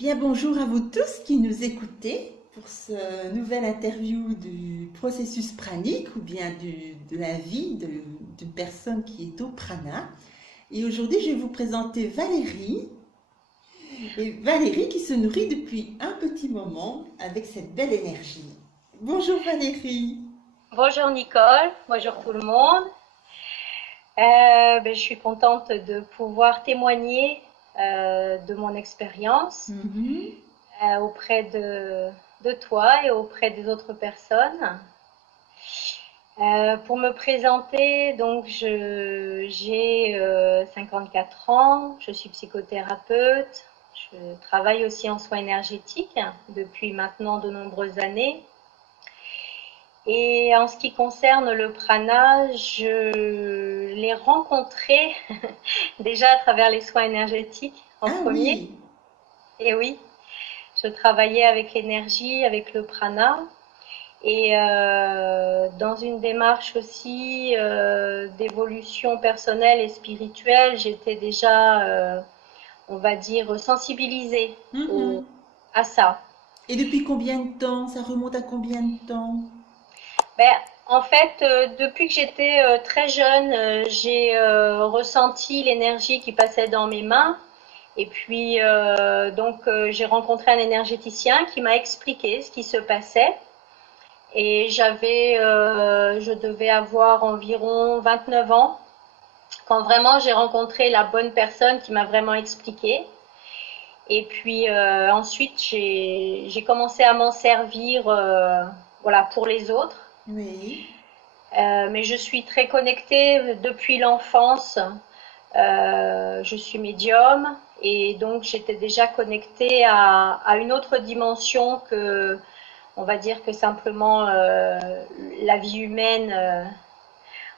bien, bonjour à vous tous qui nous écoutez pour ce nouvel interview du processus pranique ou bien de la vie d'une personne qui est au prana. Et aujourd'hui, je vais vous présenter Valérie. Et Valérie qui se nourrit depuis un petit moment avec cette belle énergie. Bonjour Valérie. Bonjour Nicole, bonjour tout le monde. Je suis contente de pouvoir témoigner de mon expérience Mhm. auprès de toi et auprès des autres personnes. Pour me présenter, donc j'ai 54 ans, je suis psychothérapeute, je travaille aussi en soins énergétiques depuis maintenant de nombreuses années. Et en ce qui concerne le prana, je l'ai rencontré déjà à travers les soins énergétiques en Ah premier. oui. Et oui, je travaillais avec l'énergie, avec le prana. Et dans une démarche aussi d'évolution personnelle et spirituelle, j'étais déjà, on va dire, sensibilisée Mhm. à ça. Et depuis combien de temps? Ça remonte à combien de temps? Ben, en fait, depuis que j'étais très jeune, j'ai ressenti l'énergie qui passait dans mes mains. Et puis, j'ai rencontré un énergéticien qui m'a expliqué ce qui se passait. Et je devais avoir environ 29 ans quand vraiment j'ai rencontré la bonne personne qui m'a vraiment expliqué. Et puis ensuite, j'ai commencé à m'en servir, voilà, pour les autres. Oui. Mais je suis très connectée depuis l'enfance. Je suis médium et donc j'étais déjà connectée à une autre dimension que, on va dire que simplement la vie humaine.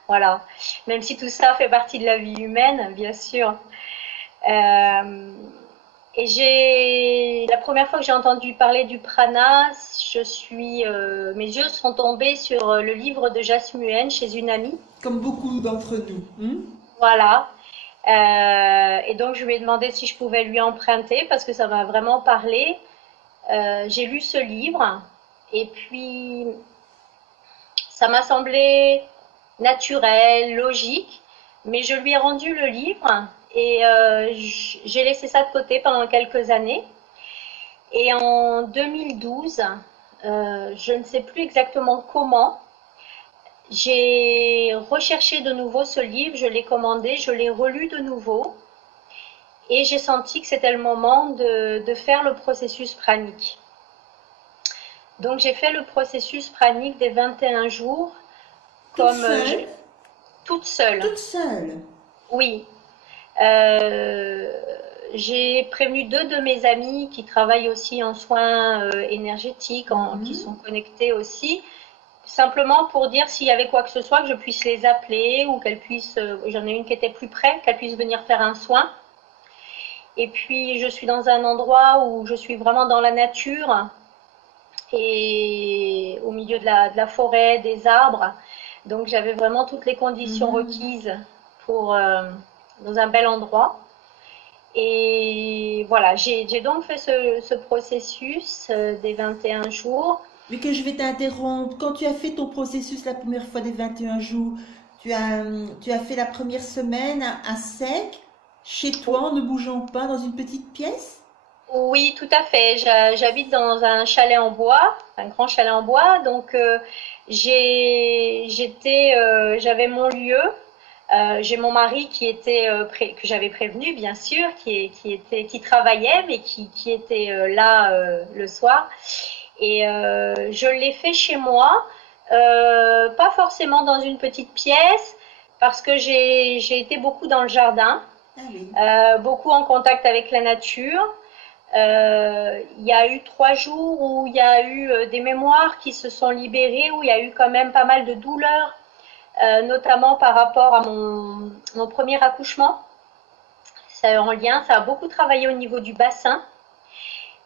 Voilà. Même si tout ça fait partie de la vie humaine, bien sûr. Euh, la première fois que j'ai entendu parler du prana, mes yeux sont tombés sur le livre de Jasmuen chez une amie. Comme beaucoup d'entre nous. Voilà. Et donc je lui ai demandé si je pouvais lui emprunter parce que ça m'a vraiment parlé. J'ai lu ce livre et puis ça m'a semblé naturel, logique, mais je lui ai rendu le livre et j'ai laissé ça de côté pendant quelques années. Et en 2012, je ne sais plus exactement comment, j'ai recherché de nouveau ce livre, je l'ai commandé, je l'ai relu de nouveau et j'ai senti que c'était le moment de faire le processus pranique. Donc j'ai fait le processus pranique des 21 jours Toute comme seule? toute seule. Toute seule. Oui. Euh, j'ai prévenu deux de mes amis qui travaillent aussi en soins énergétiques, qui Mhm. sont connectés aussi, simplement pour dire s'il y avait quoi que ce soit, que je puisse les appeler ou qu'elles puissent, j'en ai une qui était plus près, qu'elle puisse venir faire un soin. Et puis je suis dans un endroit où je suis vraiment dans la nature et au milieu de la forêt, des arbres. Donc j'avais vraiment toutes les conditions Mhm. requises pour dans un bel endroit. Et voilà, j'ai donc fait ce processus des 21 jours. Mais que je vais t'interrompre. Quand tu as fait ton processus la première fois des 21 jours, tu as fait la première semaine à sec, chez toi, en ne bougeant pas, dans une petite pièce? Oui, tout à fait. J'habite dans un chalet en bois, un grand chalet en bois. Donc, j'avais mon lieu. J'ai mon mari que j'avais prévenu, bien sûr, qui travaillait, mais qui était là le soir. Et je l'ai fait chez moi, pas forcément dans une petite pièce, parce que j'ai été beaucoup dans le jardin, Ah oui. beaucoup en contact avec la nature. Il y a eu 3 jours où il y a eu des mémoires qui se sont libérées, où il y a eu quand même pas mal de douleurs, notamment par rapport à mon premier accouchement. Ça en lien, ça a beaucoup travaillé au niveau du bassin.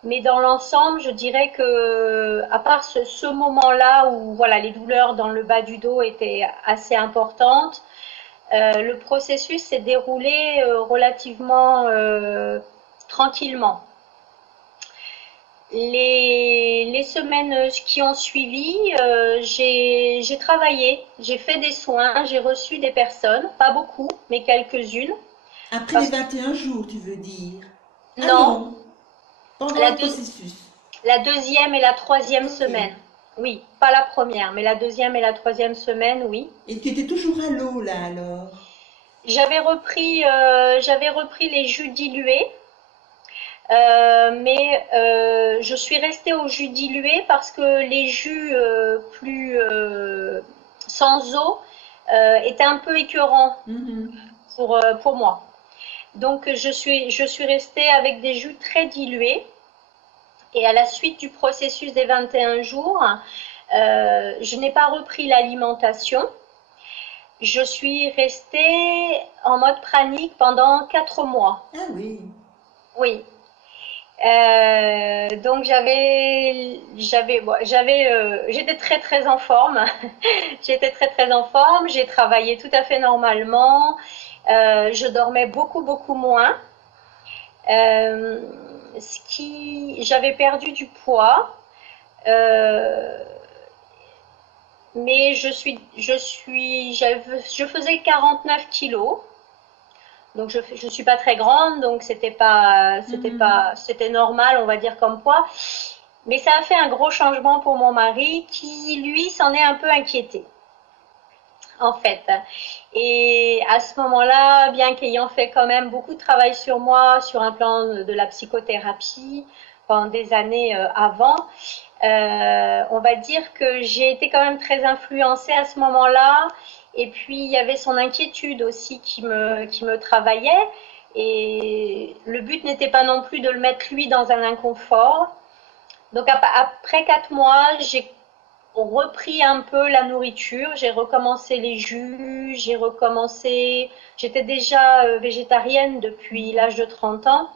Mais dans l'ensemble, je dirais que, à part ce moment-là où voilà, les douleurs dans le bas du dos étaient assez importantes, le processus s'est déroulé relativement tranquillement. Les semaines qui ont suivi, j'ai travaillé, j'ai fait des soins, j'ai reçu des personnes, pas beaucoup, mais quelques-unes. Après les Parce que 21 jours, tu veux dire? Ah non, non, pendant la, le deux- processus. la deuxième et la troisième Ok. semaine. Oui, pas la première, mais la deuxième et la troisième semaine, oui. Et tu étais toujours à l'eau là alors? J'avais repris les jus dilués, mais je suis restée au jus dilué parce que les jus plus sans eau étaient un peu écœurants Mhm. pour moi. Donc je suis restée avec des jus très dilués. Et à la suite du processus des 21 jours, je n'ai pas repris l'alimentation. Je suis restée en mode pranique pendant 4 mois. Ah oui. Oui. Donc j'étais très très en forme. J'étais très très en forme. J'ai travaillé tout à fait normalement. Je dormais beaucoup beaucoup moins. Euh, j'avais perdu du poids. Euh, mais je faisais 49 kilos. Donc je suis pas très grande, donc Mhm. c'était normal, on va dire comme poids. Mais ça a fait un gros changement pour mon mari qui, lui, s'en est un peu inquiété, en fait. Et à ce moment-là, bien qu'ayant fait quand même beaucoup de travail sur moi, sur un plan de la psychothérapie pendant des années avant, on va dire que j'ai été quand même très influencée à ce moment-là. Et puis il y avait son inquiétude aussi qui me travaillait. Et le but n'était pas non plus de le mettre lui dans un inconfort. Donc après 4 mois, j'ai repris un peu la nourriture, j'ai recommencé les jus, j'étais déjà végétarienne depuis l'âge de 30 ans,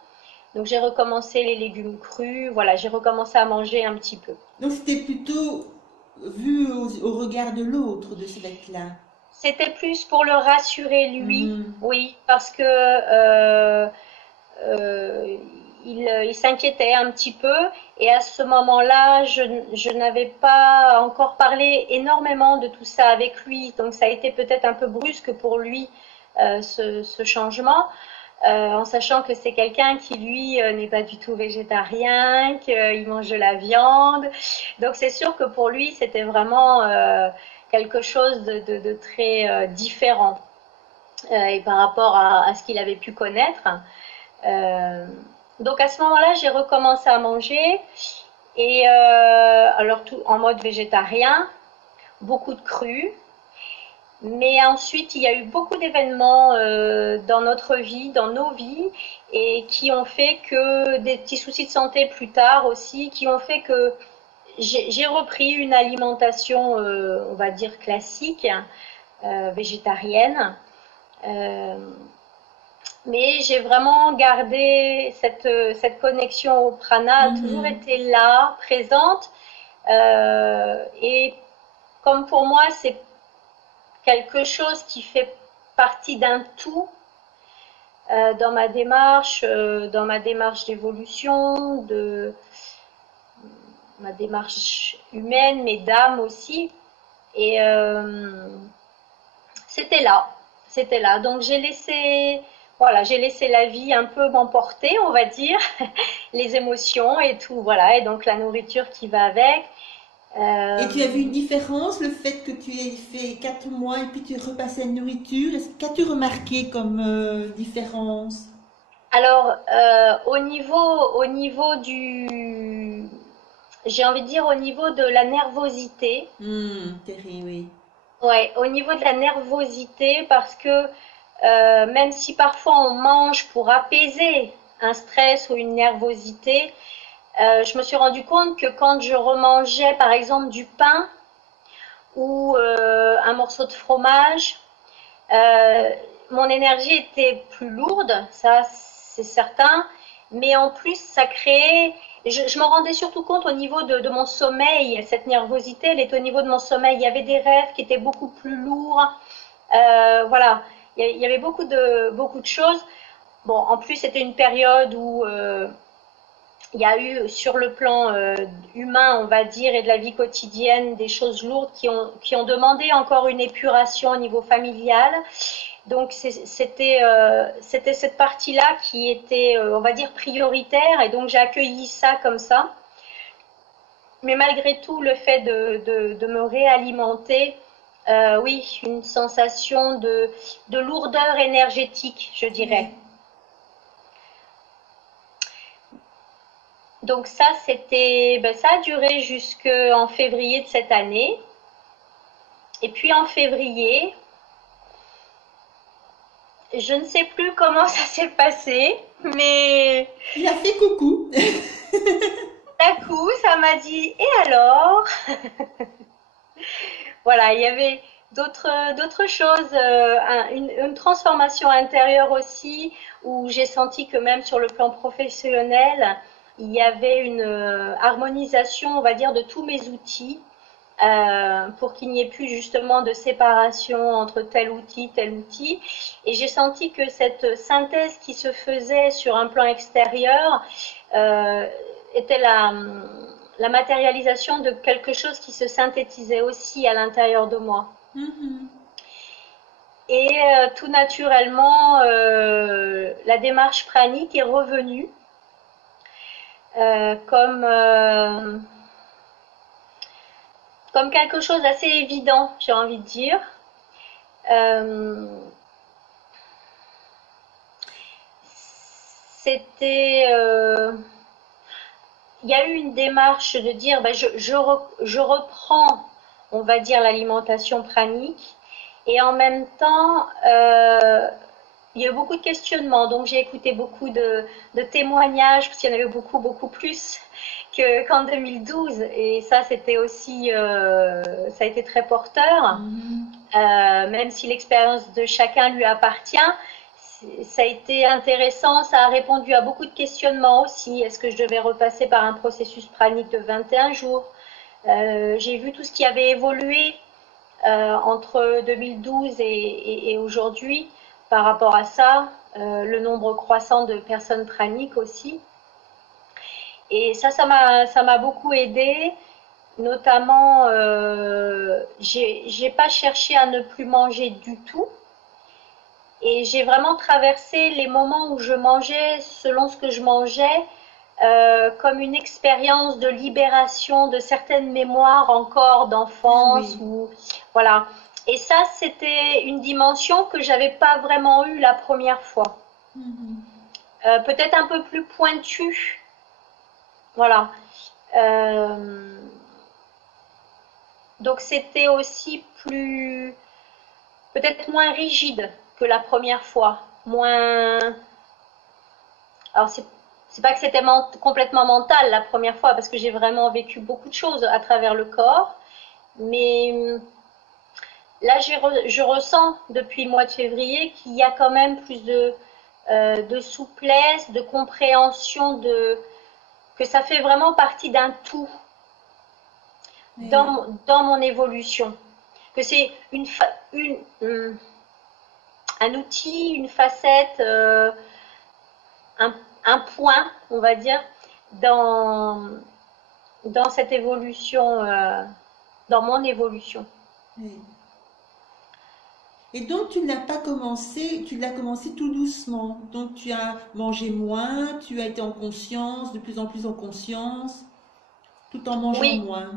donc j'ai recommencé les légumes crus, voilà, j'ai recommencé à manger un petit peu. Donc c'était plutôt vu au regard de l'autre de ce mec-là. C'était plus pour le rassurer lui, Mhm. oui, parce que euh, il s'inquiétait un petit peu et à ce moment-là, je n'avais pas encore parlé énormément de tout ça avec lui, donc ça a été peut-être un peu brusque pour lui ce changement. En sachant que c'est quelqu'un qui lui n'est pas du tout végétarien, qu'il mange de la viande. Donc c'est sûr que pour lui c'était vraiment quelque chose de très différent et par rapport à ce qu'il avait pu connaître. Euh, donc à ce moment-là j'ai recommencé à manger et alors tout en mode végétarien, beaucoup de crus. Mais ensuite, il y a eu beaucoup d'événements dans notre vie, dans nos vies, et qui ont fait que des petits soucis de santé plus tard aussi, qui ont fait que j'ai repris une alimentation, on va dire classique, végétarienne. Euh, mais j'ai vraiment gardé cette connexion au prana, a toujours Mhm. été là, présente. Et comme pour moi, c'est quelque chose qui fait partie d'un tout dans ma démarche d'évolution, de ma démarche humaine, mais d'âme aussi. Et c'était là, c'était là. Donc voilà, j'ai laissé la vie un peu m'emporter, on va dire, les émotions et tout, voilà. Et donc la nourriture qui va avec. Et tu as vu une Euh, différence, le fait que tu aies fait 4 mois et puis tu es repassé à la nourriture? Qu'as-tu remarqué comme différence? alors, au niveau j'ai envie de dire au niveau de la nervosité. Terry, oui. Ouais, au niveau de la nervosité, parce que même si parfois on mange pour apaiser un stress ou une nervosité, je me suis rendu compte que quand je remangeais par exemple du pain ou un morceau de fromage, euh, mon énergie était plus lourde, ça c'est certain, mais en plus ça créait, je me rendais surtout compte au niveau de mon sommeil, cette nervosité, elle était au niveau de mon sommeil, il y avait des rêves qui étaient beaucoup plus lourds, voilà, il y avait beaucoup de choses. Bon, en plus c'était une période où il y a eu sur le plan humain, on va dire, et de la vie quotidienne, des choses lourdes qui ont demandé encore une épuration au niveau familial. Donc c'était cette partie-là qui était, on va dire, prioritaire, et donc j'ai accueilli ça comme ça. Mais malgré tout, le fait de me réalimenter, oui, une sensation de lourdeur énergétique, je dirais. Oui. Donc ça, ça a duré jusqu'en février de cette année. Et puis en février, je ne sais plus comment ça s'est passé, mais Il a fait coucou. d'un coup, ça m'a dit, et alors? Voilà, il y avait d'autres choses, une transformation intérieure aussi, où j'ai senti que même sur le plan professionnel, il y avait une harmonisation, on va dire, de tous mes outils, pour qu'il n'y ait plus justement de séparation entre tel outil, tel outil. Et j'ai senti que cette synthèse qui se faisait sur un plan extérieur euh, était la matérialisation de quelque chose qui se synthétisait aussi à l'intérieur de moi. Mhm. Et tout naturellement, la démarche pranique est revenue comme comme quelque chose d'assez évident, j'ai envie de dire. Euh, C'était, il y a eu une démarche de dire, ben, je reprends, on va dire, l'alimentation pranique, et en même temps, il y a eu beaucoup de questionnements, donc j'ai écouté beaucoup de témoignages, parce qu'il y en avait beaucoup, beaucoup plus qu'en 2012, et ça, c'était aussi, ça a été très porteur, Mhm. même si l'expérience de chacun lui appartient. Ça a été intéressant, ça a répondu à beaucoup de questionnements aussi. Est-ce que je devais repasser par un processus pranique de 21 jours? J'ai vu tout ce qui avait évolué entre 2012 et aujourd'hui par rapport à ça, le nombre croissant de personnes praniques aussi. Et ça m'a beaucoup aidé. Notamment, j'ai pas cherché à ne plus manger du tout. Et j'ai vraiment traversé les moments où je mangeais selon ce que je mangeais, comme une expérience de libération de certaines mémoires encore Ah d'enfance oui. ou voilà. Et ça, c'était une dimension que j'avais pas vraiment eue la première fois. Mhm. Peut-être un peu plus pointue, voilà. Euh, donc c'était aussi plus, peut-être moins rigide que la première fois, moins. Alors c'est pas que c'était complètement mental la première fois parce que j'ai vraiment vécu beaucoup de choses à travers le corps, mais là je ressens depuis le mois de février qu'il y a quand même plus de souplesse, de compréhension que ça fait vraiment partie d'un tout Oui. dans mon évolution, que c'est un outil, une facette, un, un point, on va dire, dans, dans cette évolution, dans mon évolution. Oui. Et donc tu n'as pas commencé, tu l'as commencé tout doucement. Donc tu as mangé moins, tu as été en conscience, de plus en plus en conscience, tout en mangeant Oui, moins.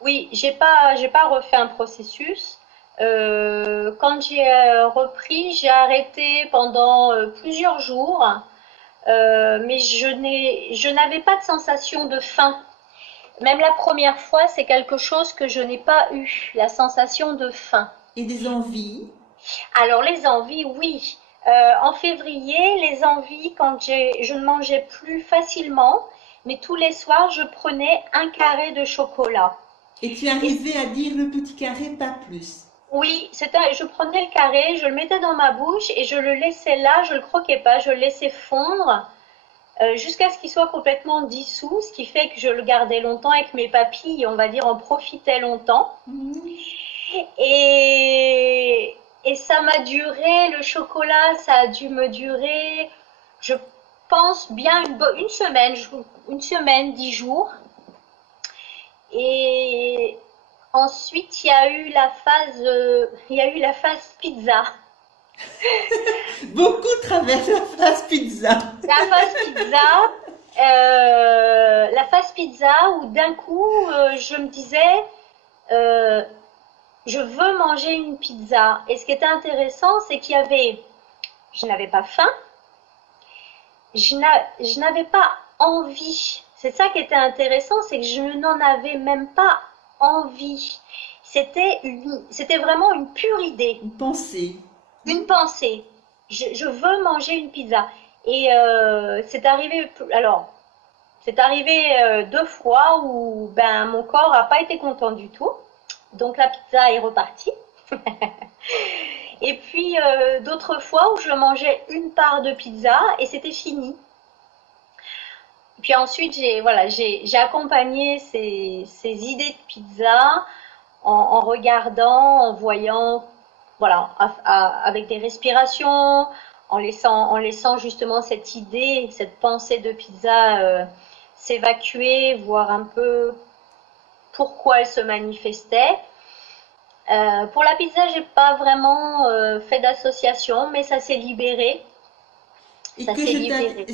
oui, j'ai pas refait un processus. Quand j'ai repris, j'ai arrêté pendant plusieurs jours, mais je n'avais pas de sensation de faim. Même la première fois, c'est quelque chose que je n'ai pas eu, la sensation de faim. Et des envies. Alors les envies, oui. En février, les envies, je ne mangeais plus facilement, mais tous les soirs, je prenais un carré de chocolat. Et tu Et arrivais à dire le petit carré, pas plus. oui, je prenais le carré, je le mettais dans ma bouche et je le laissais là, je le croquais pas, je le laissais fondre jusqu'à ce qu'il soit complètement dissous, ce qui fait que je le gardais longtemps avec mes papilles, on va dire, en profitait longtemps. Mhm. Et ça m'a duré, le chocolat, ça a dû me durer. Je, pense bien une semaine, 10 jours. Et ensuite, il y a eu la phase pizza. Beaucoup traversent la phase pizza. La phase pizza, la phase pizza où d'un coup, je me disais, euh, je veux manger une pizza. Et ce qui était intéressant, c'est je n'avais pas faim, je n'avais pas envie. C'est ça qui était intéressant, c'est que je n'en avais même pas envie. C'était vraiment une pure idée, Une pensée. une pensée. Je veux manger une pizza. Et c'est arrivé 2 fois où ben mon corps n'a pas été content du tout. Donc la pizza est repartie. Et puis d'autres fois où je mangeais une part de pizza et c'était fini. Puis ensuite, j'ai accompagné ces idées de pizza en regardant, en voyant, voilà, avec des respirations, en laissant justement cette idée, cette pensée de pizza s'évacuer, voir un peu pourquoi elle se manifestait. Pour la pizza, j'ai pas vraiment fait d'association, mais ça s'est libéré. Et Ça que s'est je libéré.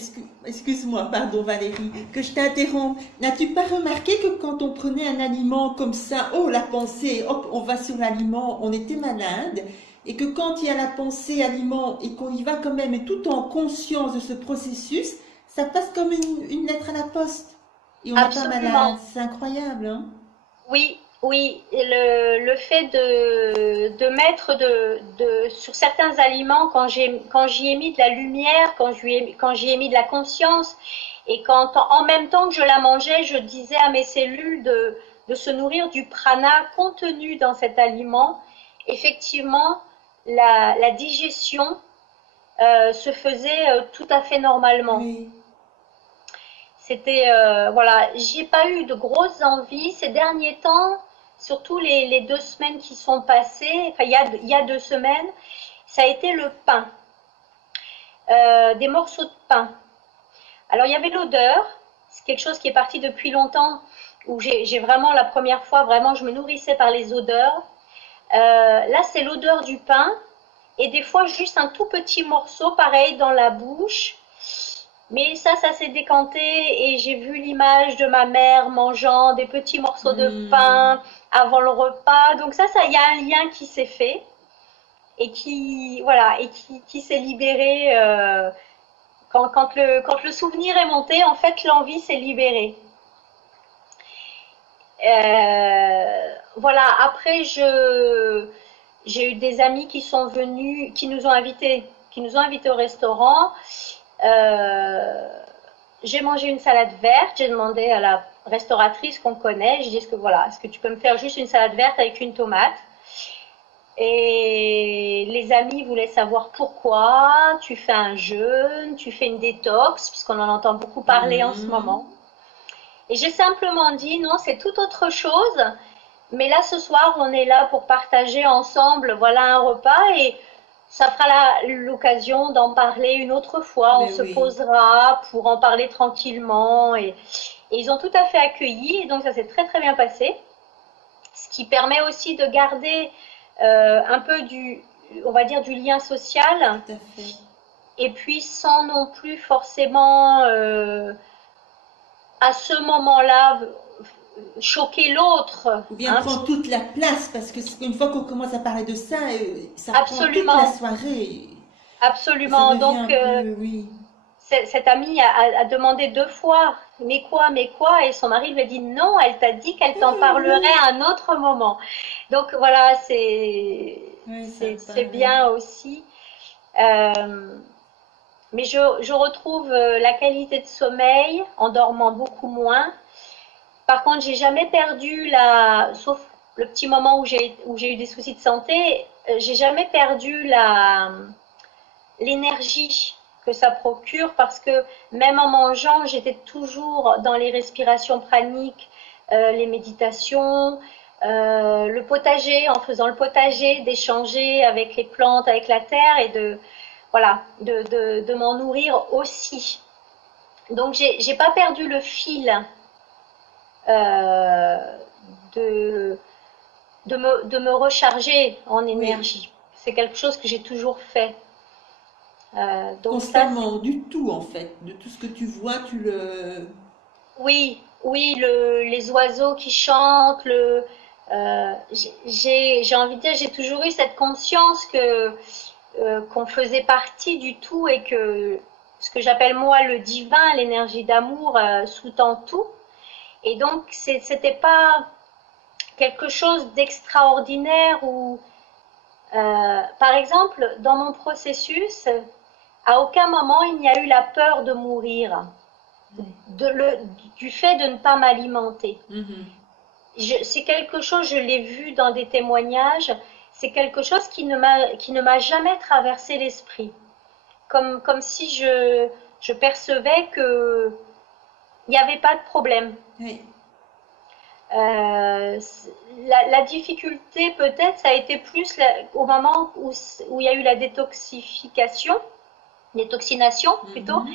excuse-moi, pardon Valérie, que je t'interromps. N'as-tu pas remarqué que quand on prenait un aliment comme ça, oh la pensée, hop, on va sur l'aliment, on était malade, et que quand il y a la pensée aliment et qu'on y va quand même, et tout en conscience de ce processus, ça passe comme une lettre à la poste. Et on n'est pas malade. Absolument. C'est incroyable, hein? Oui, oui. Et le fait de mettre sur certains aliments, quand j'y ai mis de la lumière, quand j'y ai mis de la conscience, et quand en même temps que je la mangeais, je disais à mes cellules de se nourrir du prana contenu dans cet aliment, effectivement, la digestion se faisait tout à fait normalement. Oui. Voilà, j'ai pas eu de grosses envies ces derniers temps, surtout les 2 semaines qui sont passées, enfin il y a 2 semaines, ça a été le pain, des morceaux de pain. Alors il y avait l'odeur, c'est quelque chose qui est parti depuis longtemps, où j'ai vraiment la première fois, vraiment je me nourrissais par les odeurs. Là c'est l'odeur du pain, et des fois juste un tout petit morceau, pareil, dans la bouche. Mais ça s'est décanté et j'ai vu l'image de ma mère mangeant des petits morceaux de Hmm. pain avant le repas. Donc il y a un lien qui s'est fait et qui s'est libéré quand le souvenir est monté. En fait, l'envie s'est libérée. Voilà. Après, j'ai eu des amis qui sont venus, qui nous ont invités au restaurant. Euh, j'ai mangé une salade verte. J'ai demandé à la restauratrice qu'on connaît, j'ai dit est-ce que tu peux me faire juste une salade verte avec une tomate? Et les amis voulaient savoir pourquoi tu fais un jeûne, tu fais une détox, puisqu'on en entend beaucoup parler en ce Hmm. moment. Et j'ai simplement dit non, c'est tout autre chose. Mais là, ce soir, on est là pour partager ensemble, voilà un repas et ça fera l'occasion d'en parler une autre fois. On Mais se oui. posera pour en parler tranquillement et ils ont tout à fait accueilli et donc ça s'est très très bien passé. Ce qui permet aussi de garder un peu on va dire, du lien social Tout à fait. et puis sans non plus forcément à ce moment-là choquer l'autre, Ou bien hein. prendre toute la place, parce que une fois qu'on commence à parler de ça, ça prend toute la Absolument, soirée. Et ça absolument. devient Donc, un peu, oui. cet ami a demandé 2 fois, mais quoi? Et son mari lui a dit non, elle t'a dit qu'elle t'en parlerait à un autre moment. Donc voilà, Oui, ça me c'est paraît. bien aussi. Euh, mais je retrouve la qualité de sommeil en dormant beaucoup moins. Par contre, j'ai jamais perdu sauf le petit moment où j'ai eu des soucis de santé, j'ai jamais perdu l'énergie que ça procure parce que même en mangeant, j'étais toujours dans les respirations praniques, les méditations, le potager, en faisant le potager, d'échanger avec les plantes, avec la terre et de m'en nourrir aussi. Donc, j'ai pas perdu le fil euh, de, de me recharger en Oui, énergie. C'est quelque chose que j'ai toujours fait. Donc ça, constamment, du tout en fait, de tout ce que tu vois, tu le... oui, oui, les oiseaux qui chantent, j'ai envie de dire, j'ai toujours eu cette conscience que qu'on faisait partie du tout et que ce que j'appelle moi le divin, l'énergie d'amour sous-tend tout. Et donc c'était pas quelque chose d'extraordinaire ou par exemple dans mon processus, à aucun moment il n'y a eu la peur de mourir, de le, du fait de ne pas m'alimenter. Mhm. C'est quelque chose, je l'ai vu dans des témoignages, c'est quelque chose qui ne m'a jamais traversé l'esprit. Comme si je percevais que il n'y avait pas de problème. Oui. Euh, la difficulté peut-être, ça a été plus au moment où il y a eu la détoxification, détoxination plutôt, Mhm.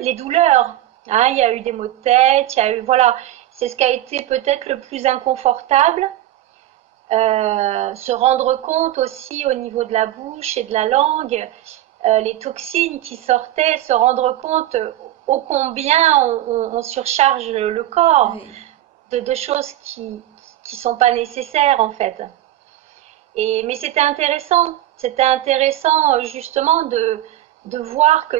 les douleurs. Hein, il y a eu des maux de tête, il y a eu, voilà, c'est ce qui a été peut-être le plus inconfortable. Se rendre compte aussi au niveau de la bouche et de la langue, les toxines qui sortaient, se rendre compte ô combien on surcharge le corps Oui. de choses qui sont pas nécessaires en fait. Mais c'était intéressant justement de voir que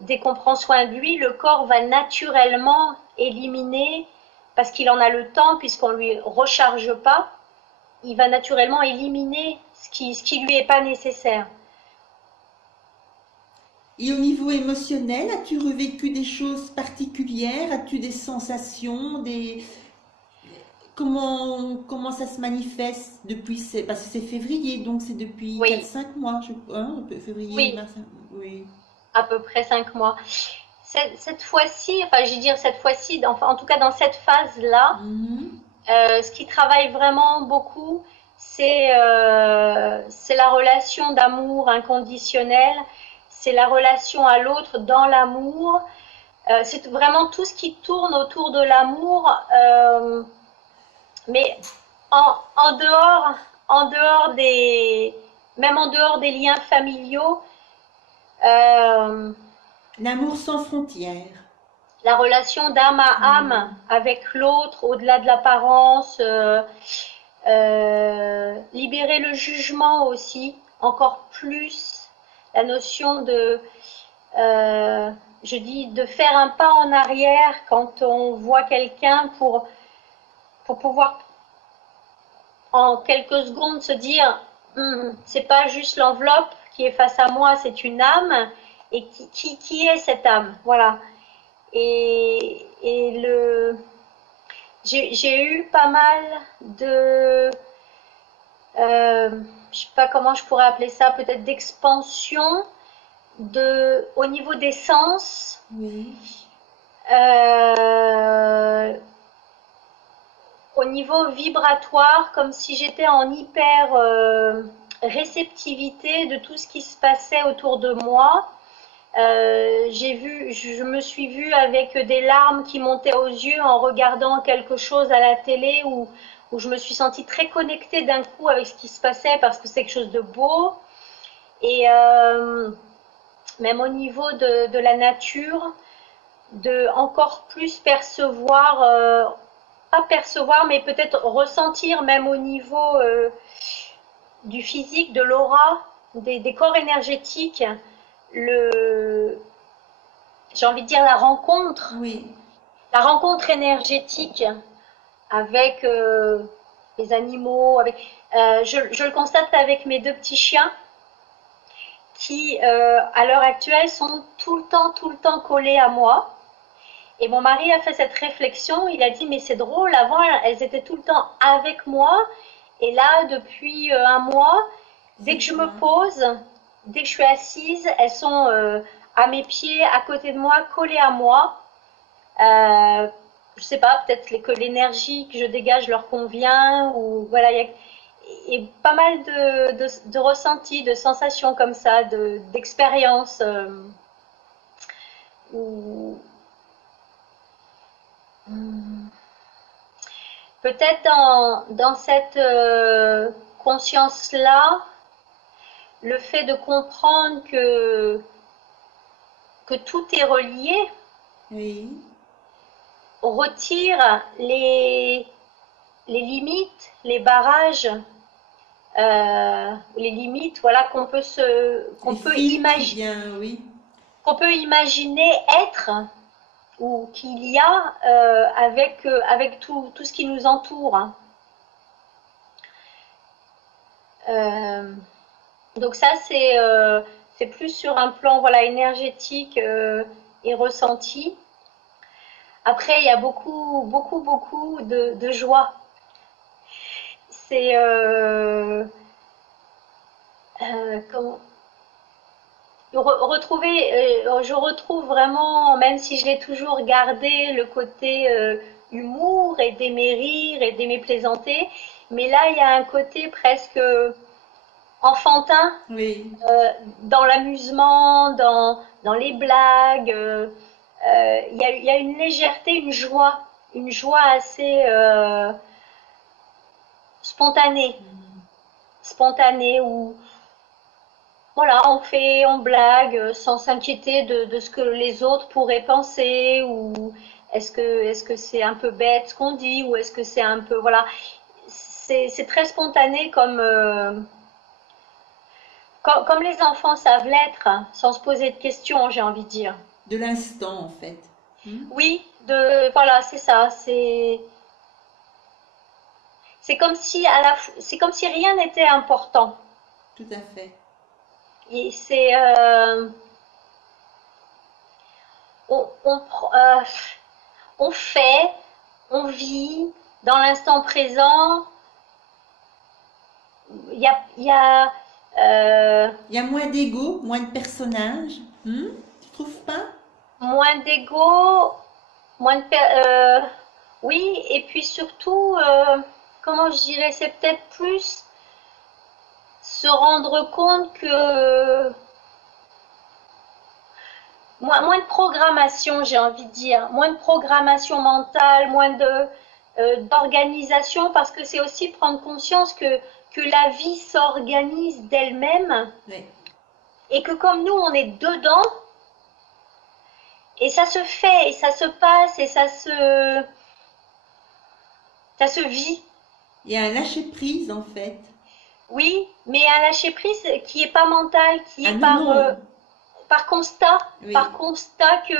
dès qu'on prend soin de lui, le corps va naturellement éliminer, parce qu'il en a le temps, puisqu'on lui recharge pas, il va naturellement éliminer ce qui lui est pas nécessaire. Et au niveau émotionnel, as-tu revécu des choses particulières? As-tu des sensations, des... comment ça se manifeste depuis... Parce que c'est février, donc c'est depuis quatre Oui, cinq mois, hein, février, oui, mars, oui. à peu près 5 mois. Cette fois-ci, enfin, je veux dire cette fois-ci, enfin, en tout cas dans cette phase-là, Mhm. ce qui travaille vraiment beaucoup, c'est la relation d'amour inconditionnel, c'est la relation à l'autre dans l'amour. C'est vraiment tout ce qui tourne autour de l'amour, mais en dehors, en dehors des, même en dehors des liens familiaux, euh, L'amour sans frontières. la relation d'âme à âme Mhm. avec l'autre, au-delà de l'apparence, libérer le jugement aussi, encore plus, la notion euh, je dis, de faire un pas en arrière quand on voit quelqu'un pour pouvoir en quelques secondes se dire, c'est pas juste l'enveloppe qui est face à moi, c'est une âme, et qui est cette âme, voilà. Et j'ai eu pas mal de, je sais pas comment je pourrais appeler ça, peut-être d'expansion au niveau des sens, Oui. euh, au niveau vibratoire, comme si j'étais en hyper réceptivité de tout ce qui se passait autour de moi. Je me suis vue avec des larmes qui montaient aux yeux en regardant quelque chose à la télé où je me suis sentie très connectée d'un coup avec ce qui se passait parce que c'est quelque chose de beau. Et même au niveau de la nature, de encore plus percevoir, pas percevoir, mais peut-être ressentir même au niveau du physique, de l'aura, des corps énergétiques, le, j'ai envie de dire Oui. la rencontre énergétique avec les animaux. Je le constate avec mes deux petits chiens qui, à l'heure actuelle, sont tout le temps collés à moi. Et mon mari a fait cette réflexion, il a dit mais c'est drôle, avant elles étaient tout le temps avec moi et là depuis un mois, dès C'est que je me toi. pose, dès que je suis assise, elles sont à mes pieds, à côté de moi, collées à moi. Euh, je sais pas, peut-être que l'énergie que je dégage leur convient ou voilà, il y a et pas mal de ressentis, de sensations comme ça, d'expériences. ou hmm, peut-être dans cette conscience-là, le fait de comprendre que tout est relié Oui. retire les limites, les barrages, les limites, voilà, Les filtres, bien, oui. qu'on peut imaginer être ou qu'il y a avec tout ce qui nous entoure. Euh, donc ça, c'est plus sur un plan voilà, énergétique et ressenti. Après, il y a beaucoup de joie. C'est comment retrouver, je retrouve vraiment, même si je l'ai toujours gardé, le côté humour et d'aimer rire et d'aimer plaisanter, mais là il y a un côté presque enfantin Oui. dans l'amusement, dans les blagues. Il y a une légèreté, une joie assez spontanée, spontanée où voilà, on blague sans s'inquiéter de ce que les autres pourraient penser ou est-ce que c'est un peu bête ce qu'on dit ou est-ce que c'est un peu voilà, c'est très spontané comme les enfants savent l'être, sans se poser de questions, j'ai envie de dire. De l'instant, en fait. Hmm. Oui, voilà, c'est ça, c'est comme si c'est comme si rien n'était important. Tout à fait. Et c'est on, on, euh, on fait, on vit dans l'instant présent. Il y a Il y a moins d'ego, moins de personnages. Hmm. Tu trouves pas? moins d'ego, moins de... oui, et puis surtout, comment je dirais, c'est peut-être plus se rendre compte que moins de programmation, j'ai envie de dire, moins de programmation mentale, moins d'organisation, parce que c'est aussi prendre conscience que la vie s'organise d'elle-même Oui. et que comme nous, on est dedans, et ça se fait, et ça se passe, et ça se vit. Il y a un lâcher-prise, en fait. Oui, mais un lâcher prise qui est pas mental, qui Ah est non, non. par Oui. constat que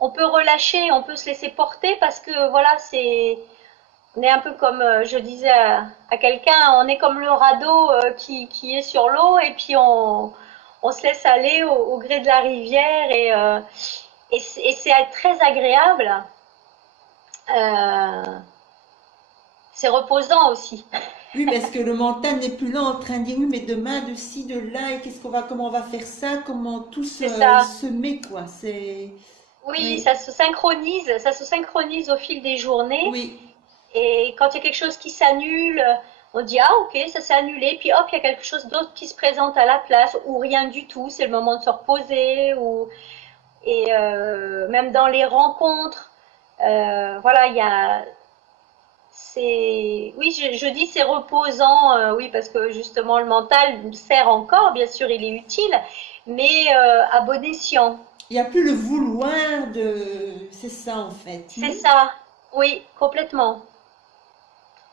on peut relâcher, on peut se laisser porter parce que voilà, on est un peu comme je disais à quelqu'un, on est comme le radeau qui est sur l'eau et puis on se laisse aller au gré de la rivière et c'est très agréable. Euh, c'est reposant aussi. Oui, parce que le mental n'est plus là en train de dire oui, mais demain, de ci, de là, et comment on va faire ça, comment tout C'est ça. se met, quoi. C'est. Oui, Oui, ça se synchronise au fil des journées. oui, Et quand il y a quelque chose qui s'annule, on dit ah ok, ça s'est annulé, puis hop, il y a quelque chose d'autre qui se présente à la place, ou rien du tout, c'est le moment de se reposer, et même dans les rencontres, voilà, oui, je dis c'est reposant, oui, parce que justement le mental sert encore, bien sûr, il est utile, mais à bon escient. il n'y a plus le vouloir de. C'est ça, en fait. C'est Hmm. ça, oui, complètement,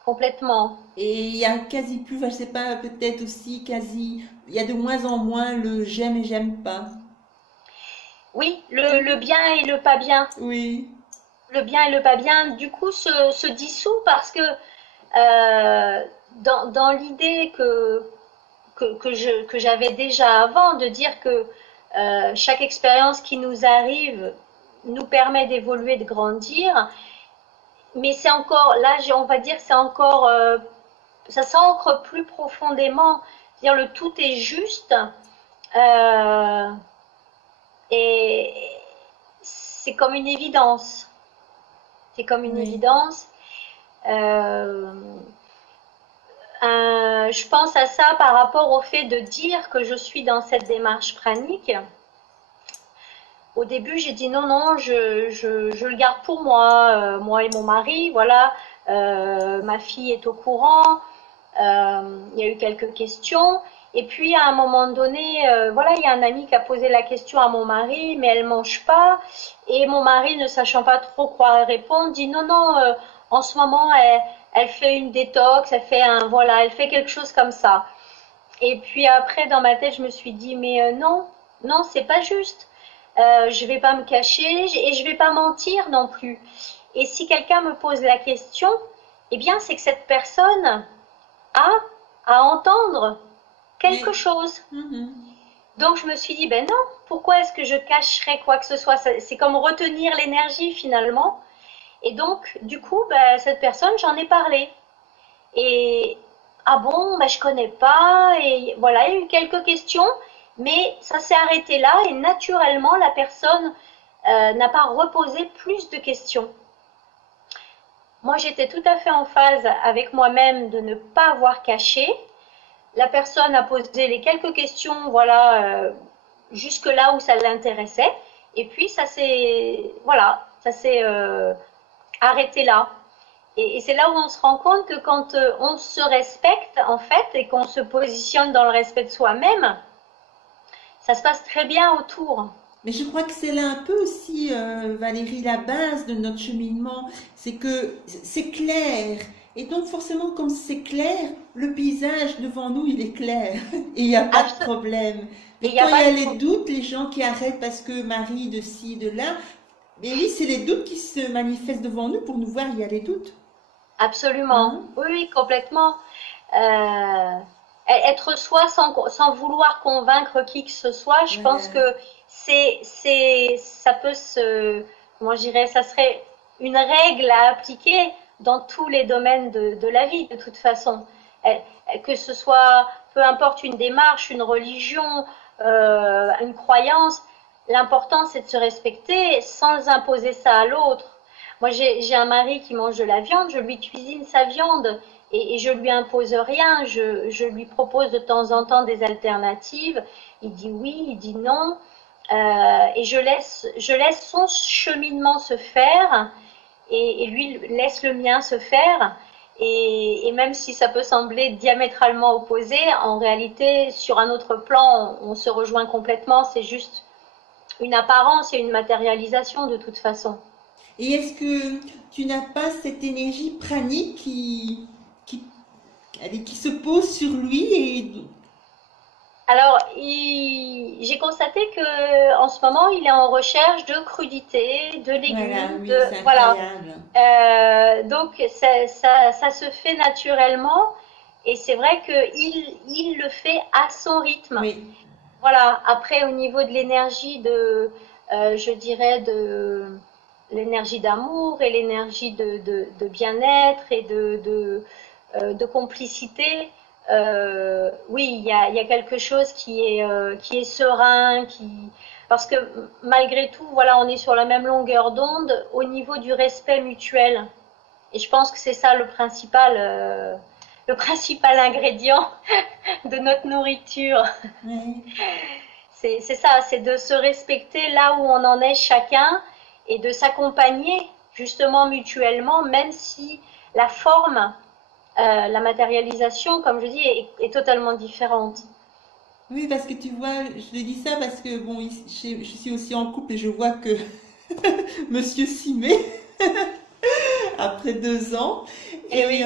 complètement. Et il y a quasi plus, enfin, je sais pas, peut-être aussi quasi. Il y a de moins en moins le j'aime et j'aime pas. Oui, le bien et le pas bien. Oui, Le bien et le pas bien, du coup, se dissout parce que dans l'idée que j'avais déjà avant, de dire que chaque expérience qui nous arrive nous permet d'évoluer, de grandir, mais c'est encore, là, on va dire, c'est encore, ça s'ancre plus profondément. C'est-à-dire le tout est juste euh, et c'est comme une évidence. C'est comme une oui. évidence. Euh, je pense à ça par rapport au fait de dire que je suis dans cette démarche pranique. Au début, j'ai dit non, non, je le garde pour moi, moi et mon mari, voilà. Ma fille est au courant. Il y a eu quelques questions. Et puis, à un moment donné, voilà, il y a un ami qui a posé la question à mon mari, mais elle mange pas. Et mon mari, ne sachant pas trop quoi répondre, dit non, non, en ce moment, elle fait une détox, voilà, elle fait quelque chose comme ça. Et puis après, dans ma tête, je me suis dit, mais non, non, c'est pas juste. Je vais pas me cacher et je vais pas mentir non plus. Et si quelqu'un me pose la question, eh bien, c'est que cette personne a à entendre quelque Oui. chose. Mhm. Donc je me suis dit, ben non, pourquoi est-ce que je cacherais quoi que ce soit? C'est comme retenir l'énergie finalement. Et donc, du coup, ben, cette personne, j'en ai parlé. Et ah bon, ben, je connais pas. Et voilà, il y a eu quelques questions, mais ça s'est arrêté là. Et naturellement, la personne n'a pas reposé plus de questions. Moi, j'étais tout à fait en phase avec moi-même de ne pas avoir caché. La personne a posé les quelques questions, voilà, jusque là où ça l'intéressait. Et puis ça s'est, voilà, ça s'est arrêté là. Et c'est là où on se rend compte que quand on se respecte en fait et qu'on se positionne dans le respect de soi-même, ça se passe très bien autour. Mais je crois que c'est là un peu aussi, Valérie, la base de notre cheminement, c'est que c'est clair. Et donc forcément, comme c'est clair, le paysage devant nous, il est clair. Et il n'y a pas de Absol- problème. Et il Mais n'y a quand il y pas a de les problème. doutes, les gens qui arrêtent parce que Marie de ci, de là, mais oui, c'est les doutes qui se manifestent devant nous pour nous voir, il y a les doutes. Absolument. Hein? Oui, oui, complètement. Euh, Être soi sans vouloir convaincre qui que ce soit, je pense Voilà. que ça peut comment je dirais, ça serait une règle à appliquer dans tous les domaines de la vie, de toute façon. Que ce soit, peu importe une démarche, une religion, une croyance, l'important c'est de se respecter sans imposer ça à l'autre. Moi, j'ai un mari qui mange de la viande, je lui cuisine sa viande et je lui impose rien. Je lui propose de temps en temps des alternatives. Il dit oui, il dit non. Et je laisse son cheminement se faire et lui laisse le mien se faire. Et même si ça peut sembler diamétralement opposé, en réalité, sur un autre plan, on se rejoint complètement. C'est juste une apparence et une matérialisation de toute façon. Et est-ce que tu n'as pas cette énergie pranique qui, allez, qui se pose sur lui et Alors, j'ai constaté que en ce moment, il est en recherche de crudités, de voilà, légumes, oui, c'est voilà. incroyable. Donc, ça se fait naturellement, et c'est vrai que il le fait à son rythme. Oui. Voilà. Après, au niveau de l'énergie je dirais de l'énergie d'amour et l'énergie de bien-être et de complicité. Oui, il y a quelque chose qui est serein, parce que malgré tout, voilà, on est sur la même longueur d'onde au niveau du respect mutuel. Et je pense que c'est ça le principal ingrédient de notre nourriture. Ouais. C'est ça, c'est de se respecter là où on en est chacun et de s'accompagner justement mutuellement, même si la forme, la matérialisation, comme je dis, est totalement différente. Oui, parce que tu vois, je te dis ça parce que bon, je suis aussi en couple et je vois que Monsieur s'y met après 2 ans. Et oui,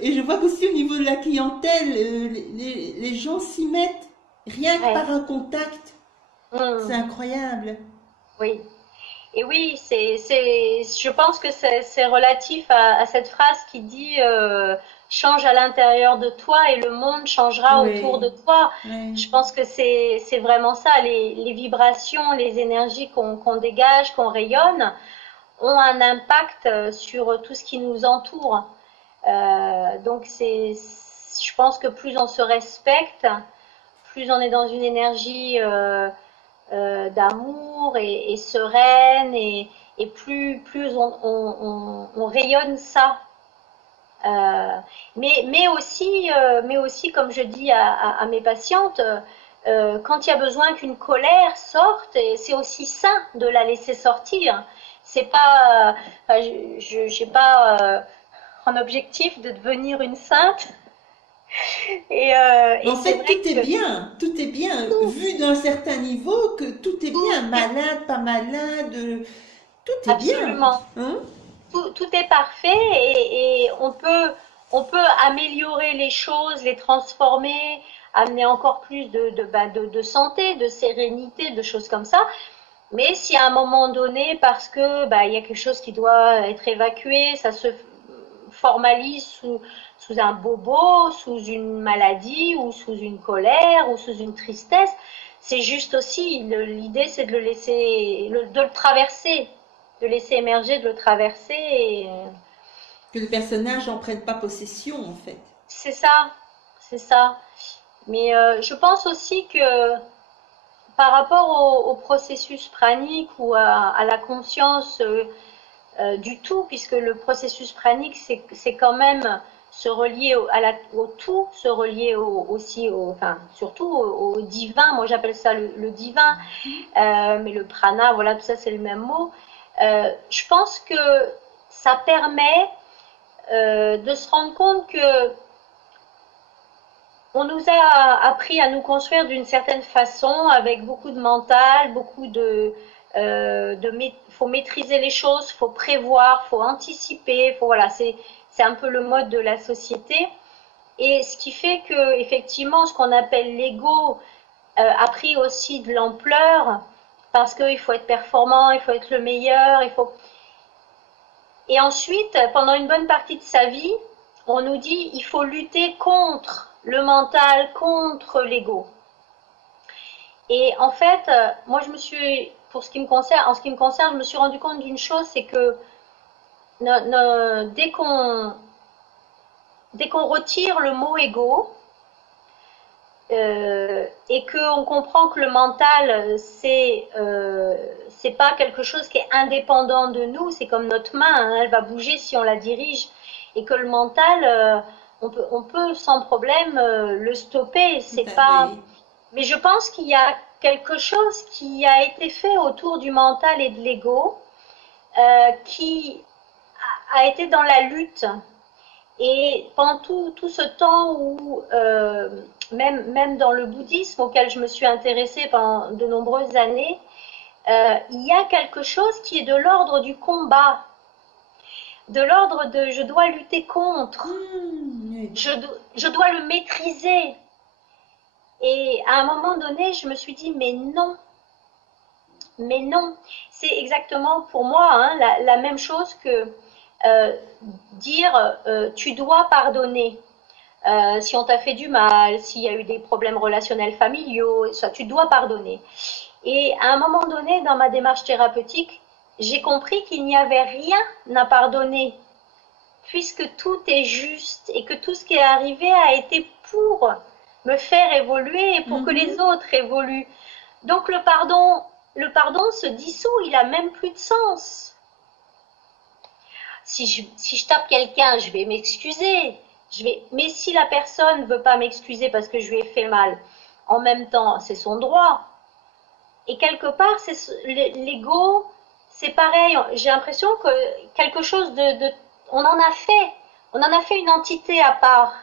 Et je vois qu'aussi au niveau de la clientèle, les gens s'y mettent rien que ouais. par un contact. C'est Mm, incroyable. oui. Et oui, je pense que c'est relatif à cette phrase qui dit change à l'intérieur de toi et le monde changera autour de Oui, toi. oui. Je pense que c'est vraiment ça, les vibrations, les énergies qu'on dégage, qu'on rayonne, ont un impact sur tout ce qui nous entoure. Donc je pense que plus on se respecte, plus on est dans une énergie d'amour et sereine et plus on rayonne ça. Mais aussi, comme je dis à mes patientes, quand il y a besoin qu'une colère sorte, c'est aussi sain de la laisser sortir. C'est pas, j'ai pas en objectif de devenir une sainte. Mais Et en c'est fait, vrai que tout est bien, tout, vu d'un certain niveau, que tout est bien, tout est malade, pas malade, tout est bien. absolument, Hein? tout est parfait et on peut améliorer les choses, les transformer, amener encore plus de santé, de sérénité, de choses comme ça. Mais si à un moment donné, parce que il y a quelque chose qui doit être évacué, ça se formalise sous un bobo, sous une maladie ou sous une colère ou sous une tristesse, c'est juste aussi l'idée, c'est de le laisser, de le traverser, de laisser émerger, de le traverser. Que le personnage n'en prenne pas possession, en fait. C'est ça, c'est ça. Mais je pense aussi que par rapport au processus pranique ou à la conscience du tout, puisque le processus pranique, c'est quand même se relier au tout, se relier aussi, enfin, surtout au divin. Moi, j'appelle ça le divin, mais le prana, voilà, tout ça, c'est le même mot. Je pense que ça permet de se rendre compte que on nous a appris à nous construire d'une certaine façon, avec beaucoup de mental, beaucoup faut maîtriser les choses, faut prévoir, faut anticiper, faut voilà, c'est un peu le mode de la société. Et ce qui fait que effectivement, ce qu'on appelle l'ego a pris aussi de l'ampleur parce qu'il faut être performant, il faut être le meilleur, il faut. Et ensuite, pendant une bonne partie de sa vie, on nous dit il faut lutter contre le mental, contre l'ego. Et en fait, moi, pour ce qui me concerne, en ce qui me concerne, je me suis rendu compte d'une chose, c'est que dès qu'on retire le mot ego et qu'on comprend que le mental, c'est pas quelque chose qui est indépendant de nous, c'est comme notre main, hein, elle va bouger si on la dirige, et que le mental, on peut sans problème le stopper. C'est pas. Oui. Mais je pense qu'il y a quelque chose qui a été fait autour du mental et de l'ego, qui a été dans la lutte. Et pendant tout ce temps où, même dans le bouddhisme auquel je me suis intéressée pendant de nombreuses années, il y a quelque chose qui est de l'ordre du combat, de l'ordre de je dois lutter contre, Oui. je dois le maîtriser. Et à un moment donné, je me suis dit, mais non, c'est exactement pour moi hein, la même chose que dire tu dois pardonner. Si on t'a fait du mal, s'il y a eu des problèmes relationnels familiaux, ça, tu dois pardonner. Et à un moment donné, dans ma démarche thérapeutique, j'ai compris qu'il n'y avait rien à pardonner, puisque tout est juste et que tout ce qui est arrivé a été pour me faire évoluer et pour que les autres évoluent. Donc le pardon se dissout, il a même plus de sens. Si je tape quelqu'un, je vais m'excuser. Mais si la personne ne veut pas m'excuser parce que je lui ai fait mal, en même temps, c'est son droit. Et quelque part, l'ego, c'est pareil. J'ai l'impression que quelque chose on en a fait une entité à part.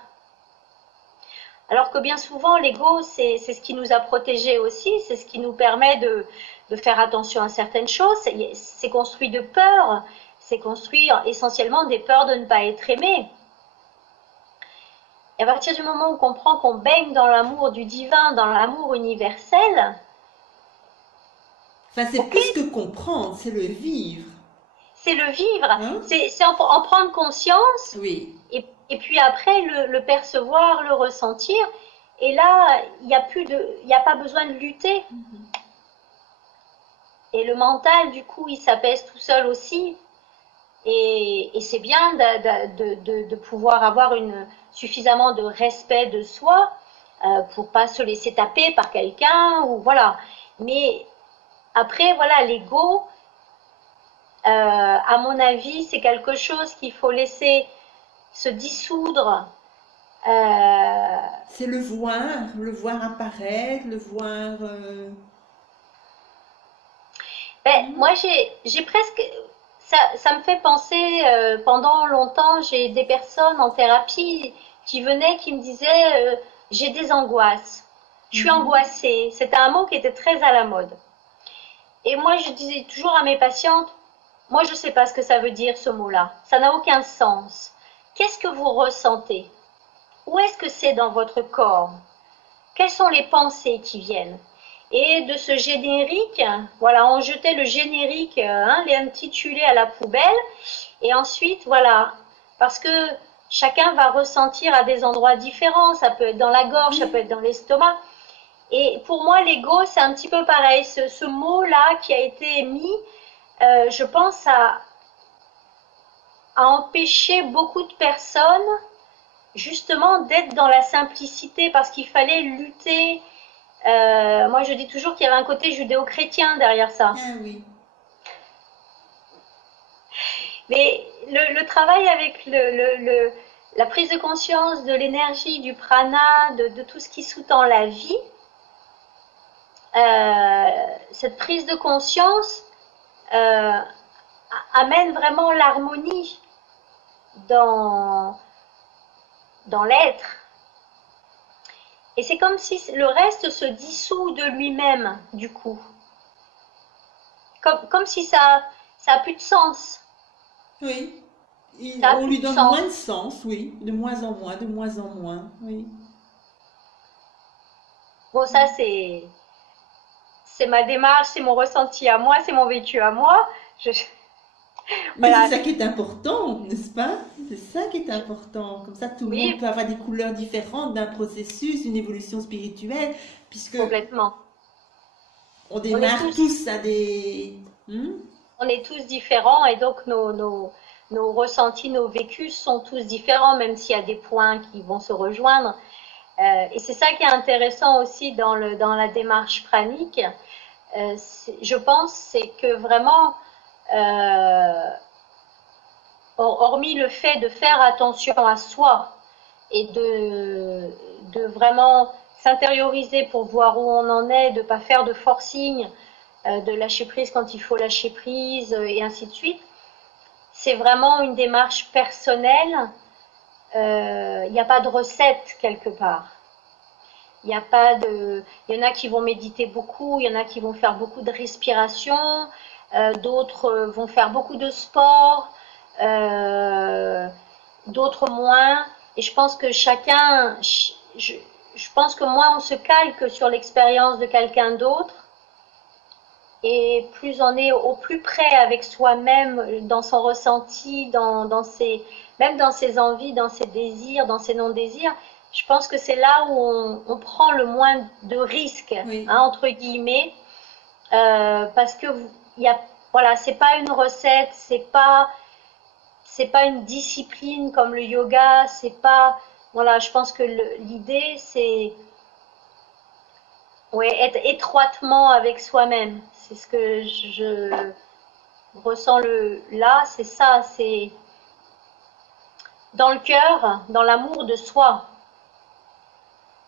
Alors que bien souvent, l'ego, c'est ce qui nous a protégés aussi, c'est ce qui nous permet de faire attention à certaines choses. C'est construit de peur, c'est construit essentiellement des peurs de ne pas être aimé. Et à partir du moment où on comprend qu'on baigne dans l'amour du divin, dans l'amour universel, Enfin, c'est ok, plus que comprendre, c'est le vivre. c'est le vivre, Hein? c'est en prendre conscience Oui. et puis après le percevoir, le ressentir. Et là, il n'y a pas besoin de lutter. Et le mental, du coup, il s'apaise tout seul aussi. Et c'est bien de pouvoir avoir suffisamment de respect de soi pour pas se laisser taper par quelqu'un ou voilà. Mais après, voilà, l'ego, à mon avis, c'est quelque chose qu'il faut laisser se dissoudre Euh, C'est le voir apparaître, le voir. moi, j'ai presque, ça me fait penser, pendant longtemps, j'ai des personnes en thérapie qui venaient, qui me disaient, j'ai des angoisses, je suis Mhm. angoissée. C'était un mot qui était très à la mode. Et moi, je disais toujours à mes patientes, moi, je ne sais pas ce que ça veut dire, ce mot-là. Ça n'a aucun sens. Qu'est-ce que vous ressentez? Où est-ce que c'est dans votre corps? Quelles sont les pensées qui viennent? Et de ce générique, voilà, on jetait le générique, l'intitulé à la poubelle. Et ensuite, voilà, parce que chacun va ressentir à des endroits différents. Ça peut être dans la gorge, ça peut Oui, être dans l'estomac. Et pour moi, l'ego, c'est un petit peu pareil. Ce mot-là qui a été mis, je pense, à empêcher beaucoup de personnes justement d'être dans la simplicité parce qu'il fallait lutter. Moi, je dis toujours qu'il y avait un côté judéo-chrétien derrière ça. ah oui. Mais le travail avec la prise de conscience de l'énergie, du prana, de tout ce qui sous-tend la vie, cette prise de conscience euh, amène vraiment l'harmonie dans, dans l'être. Et c'est comme si le reste se dissout de lui-même, du coup. Comme si ça a plus de sens. Oui. Ça a On plus lui de donne moins de sens. sens, oui. De moins en moins, de moins en moins, oui. Bon, ça, c'est ma démarche, c'est mon ressenti à moi, c'est mon vécu à moi. Je, Mais c'est voilà. ça qui est important, n'est-ce pas? C'est ça qui est Je, important. Comme ça, tout le monde oui, peut avoir des couleurs différentes d'un processus, une évolution spirituelle, puisque complètement. on On est démarre tous, tous à des... on est tous différents et donc nos ressentis, nos vécus sont tous différents, même s'il y a des points qui vont se rejoindre. Et c'est ça qui est intéressant aussi dans la démarche pranique. Je pense, c'est que vraiment, euh, hormis le fait de faire attention à soi et de vraiment s'intérioriser pour voir où on en est, de ne pas faire de forcing, de lâcher prise quand il faut lâcher prise, et ainsi de suite, c'est vraiment une démarche personnelle. Il n'y a pas de recette quelque part. Il y a pas de, il y en a qui vont méditer beaucoup, il y en a qui vont faire beaucoup de respiration, d'autres vont faire beaucoup de sport, euh, d'autres moins. Et je pense que chacun, je pense que moins on se calque sur l'expérience de quelqu'un d'autre, et plus on est au plus près avec soi-même dans son ressenti, même dans ses envies, dans ses désirs, dans ses non-désirs, je pense que c'est là où on prend le moins de risques, Oui. hein, entre guillemets, parce que y a, voilà, c'est pas une recette, c'est pas une discipline comme le yoga, c'est pas, voilà, je pense que l'idée c'est, ouais, être étroitement avec soi-même. C'est ce que je ressens là, c'est ça, c'est dans le cœur, dans l'amour de soi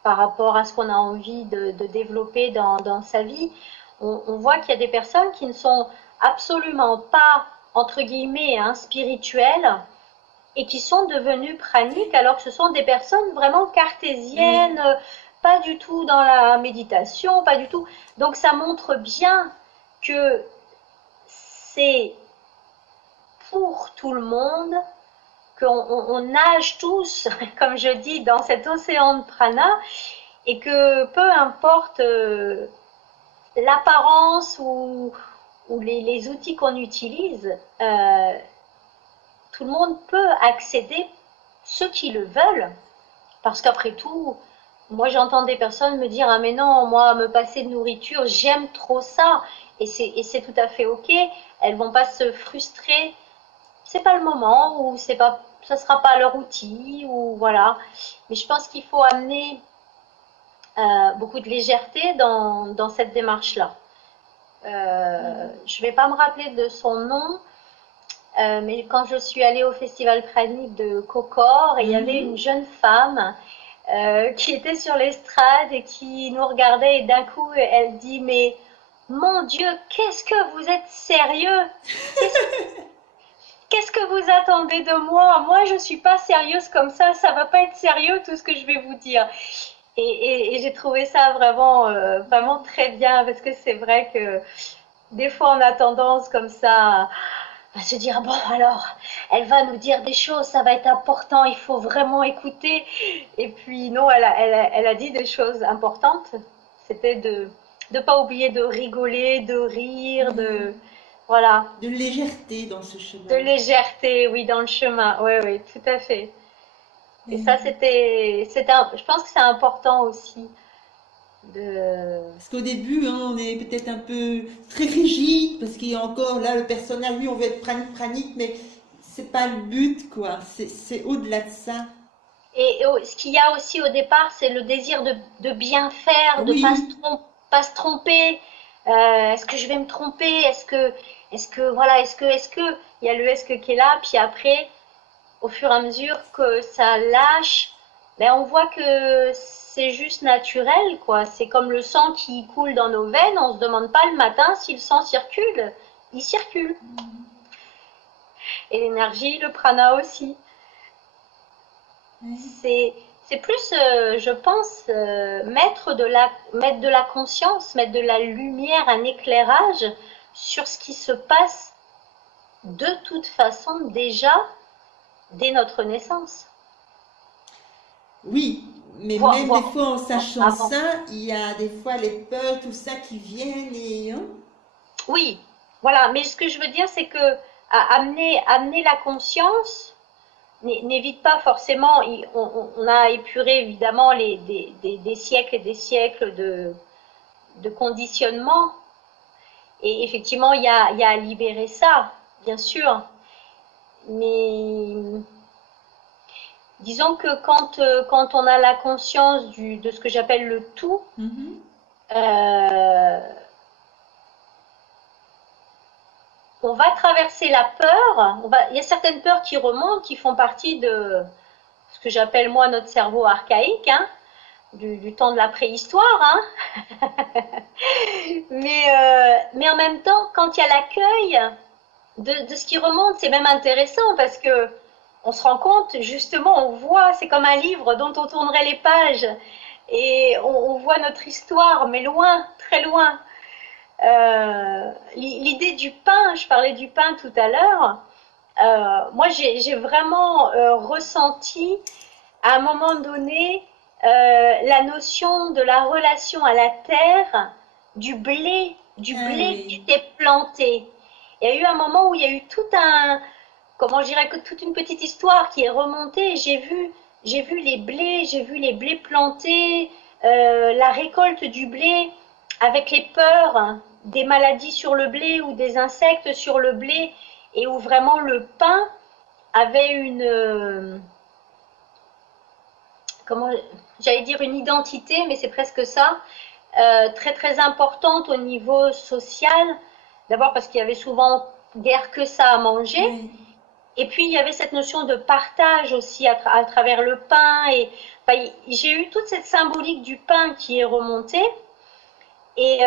par rapport à ce qu'on a envie de développer dans sa vie. On voit qu'il y a des personnes qui ne sont absolument pas, entre guillemets, hein, spirituelles et qui sont devenues praniques alors que ce sont des personnes vraiment Oui. cartésiennes, pas du tout dans la méditation, pas du tout. Donc ça montre bien que c'est pour tout le monde, qu'on nage tous, comme je dis, dans cet océan de prana, et que peu importe l'apparence ou les outils qu'on utilise, tout le monde peut accéder, ceux qui le veulent, parce qu'après tout, moi j'entends des personnes me dire ah mais non, moi me passer de nourriture, j'aime trop ça, et c'est tout à fait ok, elles vont pas se frustrer, c'est pas le moment ou c'est pas, ça sera pas leur outil ou voilà. Mais je pense qu'il faut amener beaucoup de légèreté dans cette démarche-là. Je vais pas me rappeler de son nom. mais quand je suis allée au festival pranique de Kokor, il y avait une jeune femme qui était sur l'estrade et qui nous regardait et d'un coup elle dit mais mon Dieu, qu'est-ce que vous êtes sérieux? Qu'est-ce Qu'est-ce que vous attendez de moi? Moi, je suis pas sérieuse comme ça va pas être sérieux tout ce que je vais vous dire. Et j'ai trouvé ça vraiment très bien parce que c'est vrai que des fois on a tendance comme ça à se dire bon alors elle va nous dire des choses, ça va être important, il faut vraiment écouter. Et puis non, elle a dit des choses importantes. C'était de ne pas oublier de rigoler, de rire, de voilà. De légèreté dans ce De chemin. légèreté, oui, dans le chemin. Oui, oui, tout à fait. Et ça, je pense que c'est important aussi de. Parce qu'au début, hein, on est peut-être un peu très rigide, parce qu'il y a encore là le personnage, oui, on veut être pranique, mais c'est pas le but, quoi. C'est au-delà de ça. Et ce qu'il y a aussi au départ, c'est le désir de bien faire, de Oui, pas se tromper. Est-ce que je vais me tromper? Est-ce que, il y a le est-ce que qui est là, puis après, au fur et à mesure que ça lâche, ben on voit que c'est juste naturel, quoi. C'est comme le sang qui coule dans nos veines. On se demande pas le matin si le sang circule. Il circule. Et l'énergie, le prana aussi. C'est c'est plus, je pense, mettre de la conscience, mettre de la lumière, un éclairage sur ce qui se passe de toute façon déjà dès notre naissance. oui, mais Voire, même des voire fois en sachant avant. ça, il y a des fois les peurs, tout ça qui viennent et hein. Oui, voilà. Mais ce que je veux dire, c'est que amener la conscience n'évite pas forcément. On a épuré évidemment des siècles et des siècles de conditionnement. Et effectivement, il y a à libérer ça, bien sûr. Mais disons que quand on a la conscience de ce que j'appelle le tout, Mhm. euh, on va traverser la peur. Il y a certaines peurs qui remontent, qui font partie de ce que j'appelle moi notre cerveau archaïque, hein, du temps de la préhistoire. Hein. Mais en même temps, quand il y a l'accueil de ce qui remonte, c'est même intéressant parce que on se rend compte, justement, on voit, c'est comme un livre dont on tournerait les pages et on voit notre histoire, mais loin, très loin. L'idée du pain, je parlais du pain tout à l'heure, moi j'ai vraiment ressenti à un moment donné la notion de la relation à la terre, du Ah blé qui oui. était planté. Il y a eu un moment où il y a eu comment je dirais que toute une petite histoire qui est remontée. J'ai vu j'ai vu les blés plantés, la récolte du blé avec les peurs hein, des maladies sur le blé ou des insectes sur le blé et où vraiment le pain avait comment, j'allais dire une identité, mais c'est presque ça, très très importante au niveau social. D'abord parce qu'il y avait souvent guère que ça à manger. Oui. Et puis il y avait cette notion de partage aussi à travers le pain. Et enfin, j'ai eu toute cette symbolique du pain qui est remontée. Et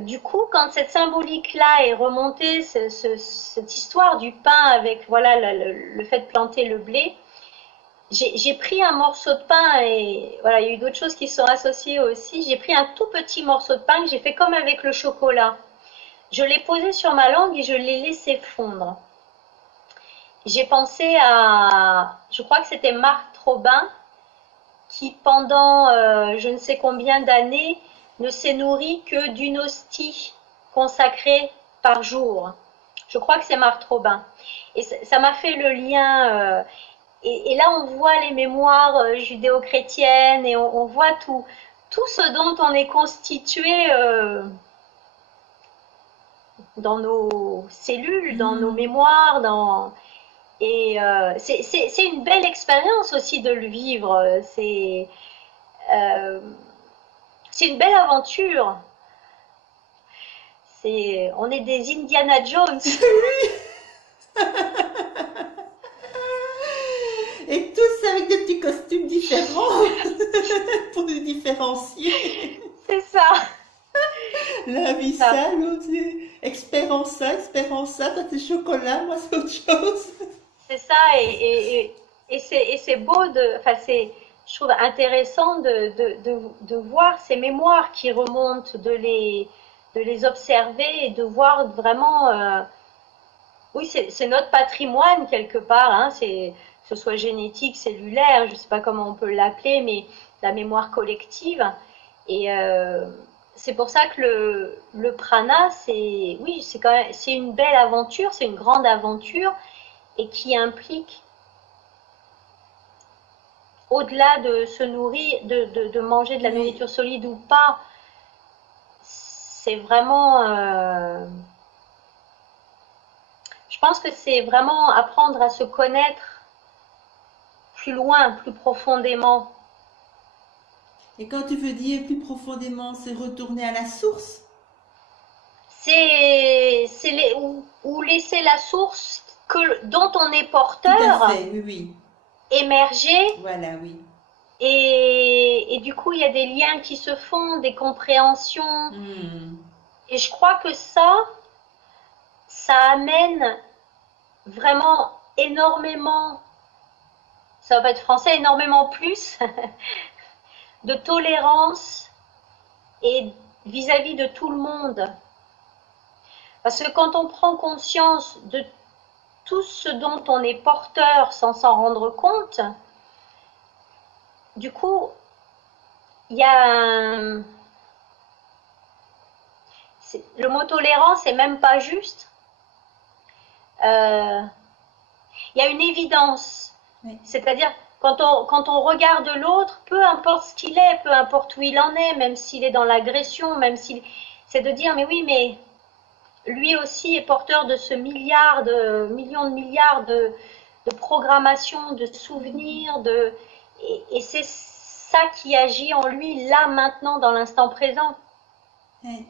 du coup, quand cette symbolique-là est remontée, cette histoire du pain avec voilà le fait de planter le blé, j'ai pris un morceau de pain et voilà, il y a eu d'autres choses qui sont associées aussi. J'ai pris un tout petit morceau de pain que j'ai fait comme avec le chocolat. Je l'ai posé sur ma langue et je l'ai laissé fondre. J'ai pensé je crois que c'était Marthe Robin, qui pendant je ne sais combien d'années ne s'est nourri que d'une hostie consacrée par jour. Je crois que c'est Marthe Robin. Et ça m'a fait le lien. Et là, on voit les mémoires judéo-chrétiennes et on voit tout ce dont on est constitué dans nos cellules, dans nos Mhm. mémoires, et c'est une belle expérience aussi de le vivre. Euh, c'est une belle aventure. On est des Indiana Jones. Et tous avec des petits costumes différents pour nous différencier. C'est ça, L'un vit c'est ça. ça, l'autre c'est expert en ça, expert en ça. Toi c'est chocolat, moi c'est autre chose. C'est ça, et c'est beau enfin je trouve intéressant de voir ces mémoires qui remontent, de les observer et de voir vraiment, oui, c'est notre patrimoine quelque part, hein, que ce soit génétique, cellulaire, je ne sais pas comment on peut l'appeler, mais la mémoire collective. Et c'est pour ça que le prana, oui, c'est quand même, c'est une belle aventure, c'est une grande aventure et qui implique, au-delà de se nourrir, de manger de la Oui. nourriture solide ou pas, c'est vraiment, je pense que c'est vraiment apprendre à se connaître plus loin, plus profondément. Et quand tu veux dire plus profondément, c'est retourner à la source. Ou laisser la source dont on est Tout à porteur fait, oui, oui. émerger. Voilà, oui. Et du coup, il y a des liens qui se font, des compréhensions. Hmm. Et je crois que ça amène vraiment énormément, ça va être français, énormément plus de tolérance et vis-à-vis de tout le monde. Parce que quand on prend conscience de tout ce dont on est porteur sans s'en rendre compte, du coup, il y a le mot tolérance n'est même pas juste. Euh, il y a une évidence. Oui. C'est-à-dire, quand on regarde l'autre, peu importe ce qu'il est, peu importe où il en est, même s'il est dans l'agression, même s'il... C'est de dire, mais oui, mais lui aussi est porteur de ce millions de milliards de programmation, de souvenirs, et c'est ça qui agit en lui, là, maintenant, dans l'instant présent. Oui.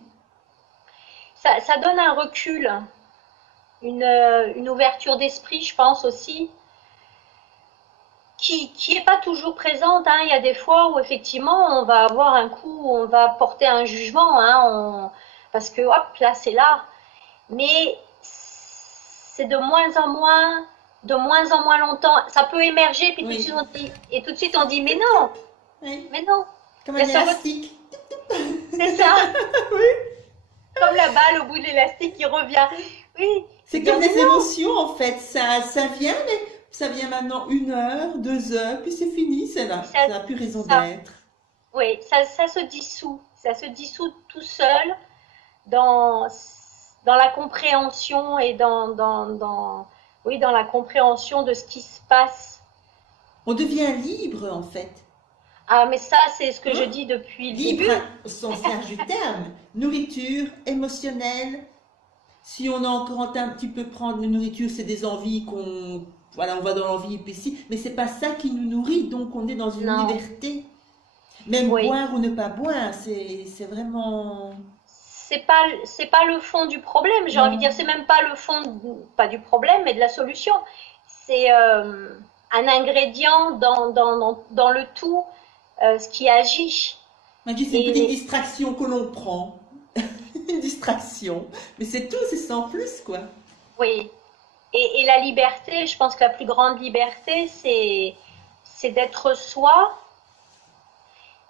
Ça donne un recul, une ouverture d'esprit, je pense aussi, qui est pas toujours présente, hein. Il y a des fois où effectivement on va avoir un coup, on va porter un jugement, hein, parce que hop, là c'est là. Mais c'est de moins en moins longtemps. Ça peut émerger, puis tout de suite Oui. on dit, et tout de suite on dit, Oui. mais non, Comme il y un a ce élastique. c'est ça, Oui. comme la balle au bout de l'élastique qui revient. Oui, c'est C'est dire, comme mais des non, émotions en fait. Ça vient, mais ça vient maintenant 1 heure, 2 heures, puis c'est fini, c'est là. ça, Ça n'a plus raison ça, d'être. oui, ça se dissout tout seul dans, dans la compréhension et oui, dans la compréhension de ce qui se passe. On devient libre en fait. Ah, mais ça, c'est ce que je Hein? dis depuis le Libre début. au sens large du terme. Nourriture, émotionnelle. Si on a encore un petit peu prendre de nourriture, c'est des envies qu'on... Voilà, on va dans l'envie et puis si. Mais c'est pas ça qui nous nourrit, donc on est dans une Non, liberté. Même oui. boire ou ne pas boire, c'est vraiment... C'est pas le fond du problème, j'ai envie de dire, Non. c'est même pas le fond, pas du problème, mais de la solution. C'est un ingrédient dans le tout, ce qui agit. Moi, je dis, c'est une petite Et distraction que l'on prend. Une distraction. Mais c'est tout, c'est sans plus, quoi. oui, et la liberté, je pense que la plus grande liberté, c'est d'être soi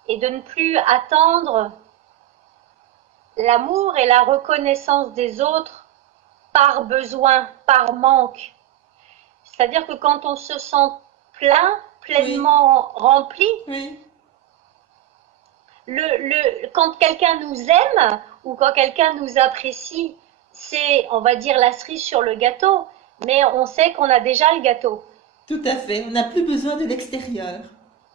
et de ne plus attendre l'amour et la reconnaissance des autres par besoin, par manque. C'est-à-dire que quand on se sent plein, Oui, pleinement rempli, oui. quand quelqu'un nous aime ou quand quelqu'un nous apprécie, c'est, on va dire, la cerise sur le gâteau, mais on sait qu'on a déjà le gâteau. Tout à fait. On n'a plus besoin de l'extérieur.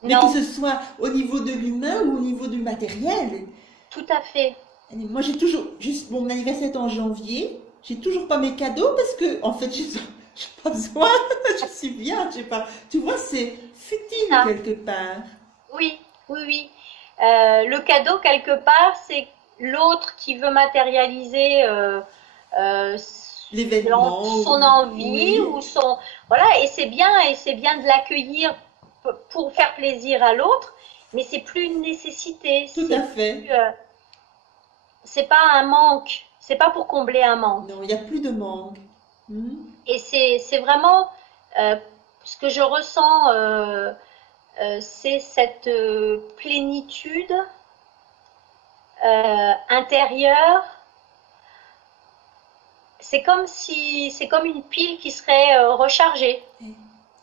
Mais que Non, ce soit au niveau de l'humain ou au niveau du matériel. tout à fait. Moi, j'ai toujours, juste mon anniversaire est en janvier, j'ai toujours pas mes cadeaux parce que, en fait, j'ai pas besoin, je suis bien, j'ai pas, tu vois, c'est futile Ça. quelque part. Oui, oui, oui. Le cadeau, quelque part, c'est l'autre qui veut matérialiser l'événement, son envie oui, ou son voilà, et c'est bien de l'accueillir pour faire plaisir à l'autre, mais c'est plus une nécessité, tout à fait. c'est pas un manque, c'est pas pour combler un manque. Non, il n'y a plus de manque. Hmm. Et c'est vraiment euh, ce que je ressens, c'est cette plénitude intérieure. C'est comme une pile qui serait rechargée.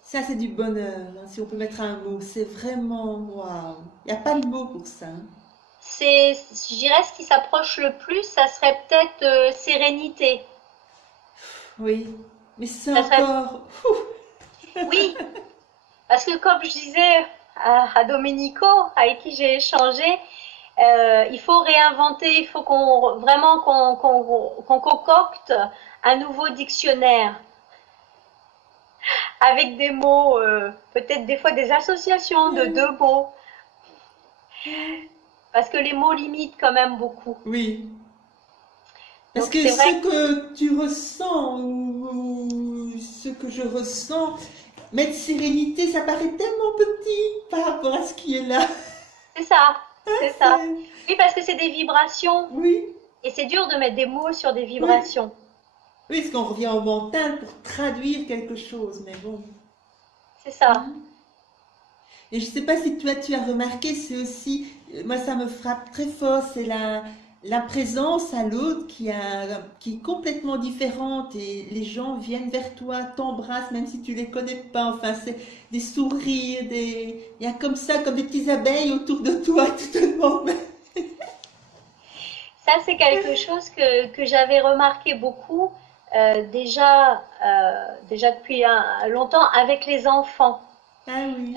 Ça, c'est du bonheur, hein, si on peut mettre un mot. C'est vraiment waouh. Il n'y a pas de mot pour ça, hein. Je dirais, ce qui s'approche le plus, ça serait peut-être sérénité. Oui, mais c'est Ça serait, encore. oui, parce que comme je disais à Domenico, avec qui j'ai échangé, il faut réinventer, il faut qu'on concocte un nouveau dictionnaire avec des mots, peut-être des fois des associations de deux mots, parce que les mots limitent quand même beaucoup. Oui, parce Donc que c'est vrai ce que tu ressens ou ce que je ressens, mettre sérénité, ça paraît tellement petit par rapport à ce qui est là. que c'est ça, c'est ça. C'est- Oui, parce que c'est des vibrations, Oui, et c'est dur de mettre des mots sur des oui, vibrations. oui, parce qu'on revient au mental pour traduire quelque chose, mais bon. C'est ça. Hmm. Et je ne sais pas si toi tu as remarqué, c'est aussi, moi ça me frappe très fort, c'est la présence à l'autre qui est complètement différente et les gens viennent vers toi, t'embrassent même si tu les connais pas, enfin c'est des sourires, il y a comme ça, comme des petites abeilles autour de toi, tu te demandes. Ça, c'est quelque chose que j'avais remarqué beaucoup déjà depuis longtemps avec les enfants. Ah oui,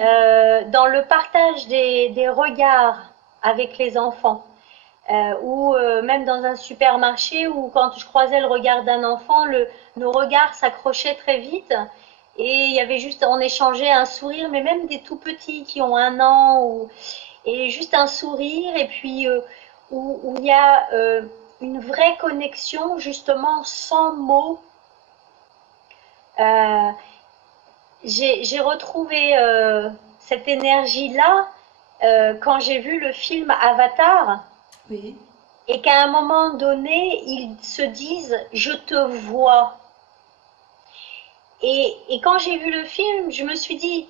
Dans le partage des regards avec les enfants. Ou même dans un supermarché où quand je croisais le regard d'un enfant, nos regards s'accrochaient très vite et il y avait juste, on échangeait un sourire, mais même des tout petits qui ont 1 an et juste un sourire et puis où il y a une vraie connexion justement sans mots. Euh, j'ai retrouvé cette énergie-là quand j'ai vu le film Avatar oui, et qu'à un moment donné, ils se disent je te vois. Et quand j'ai vu le film, je me suis dit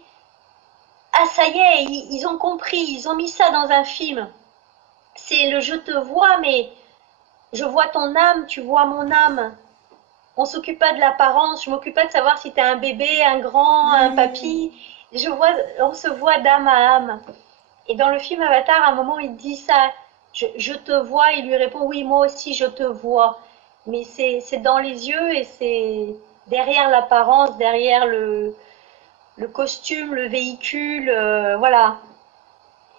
ah ça y est, ils ont compris, ils ont mis ça dans un film. C'est le je te vois, mais je vois ton âme, tu vois mon âme. On s'occupe pas de l'apparence, je m'occupe pas de savoir si t'es un bébé, un grand, un oui, papy. On se voit d'âme à âme. Et dans le film Avatar, à un moment, il dit ça. Je te vois, il lui répond oui, moi aussi je te vois. Mais c'est dans les yeux et c'est derrière l'apparence, derrière le costume, le véhicule, voilà.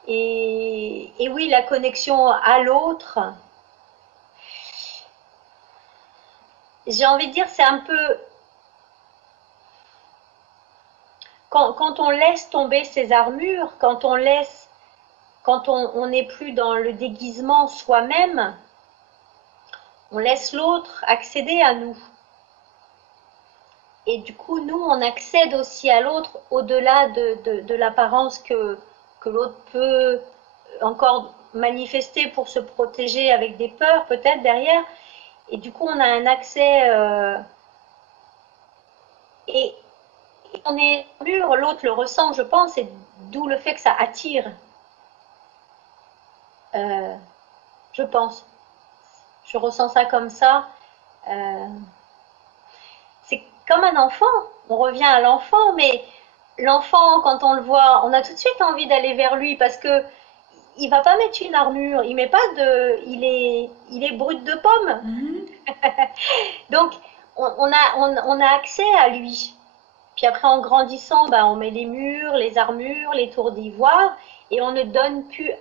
Et oui, la connexion à l'autre, j'ai envie de dire, c'est un peu quand on laisse tomber ses armures, quand on n'est plus dans le déguisement soi-même, on laisse l'autre accéder à nous. Et du coup, nous, on accède aussi à l'autre au-delà de l'apparence que l'autre peut encore manifester pour se protéger avec des peurs peut-être derrière. Et du coup, on a un accès et on est mûr, l'autre le ressent, je pense, et d'où le fait que ça attire, euh, je pense. Je ressens ça comme ça. Euh, c'est comme un enfant. On revient à l'enfant, mais l'enfant, quand on le voit, on a tout de suite envie d'aller vers lui parce que il va pas mettre une armure, il met pas de, il est brut de pomme. mhm. Donc on a accès à lui. Puis après en grandissant, ben, on met les murs, les armures, les tours d'ivoire et on ne donne plus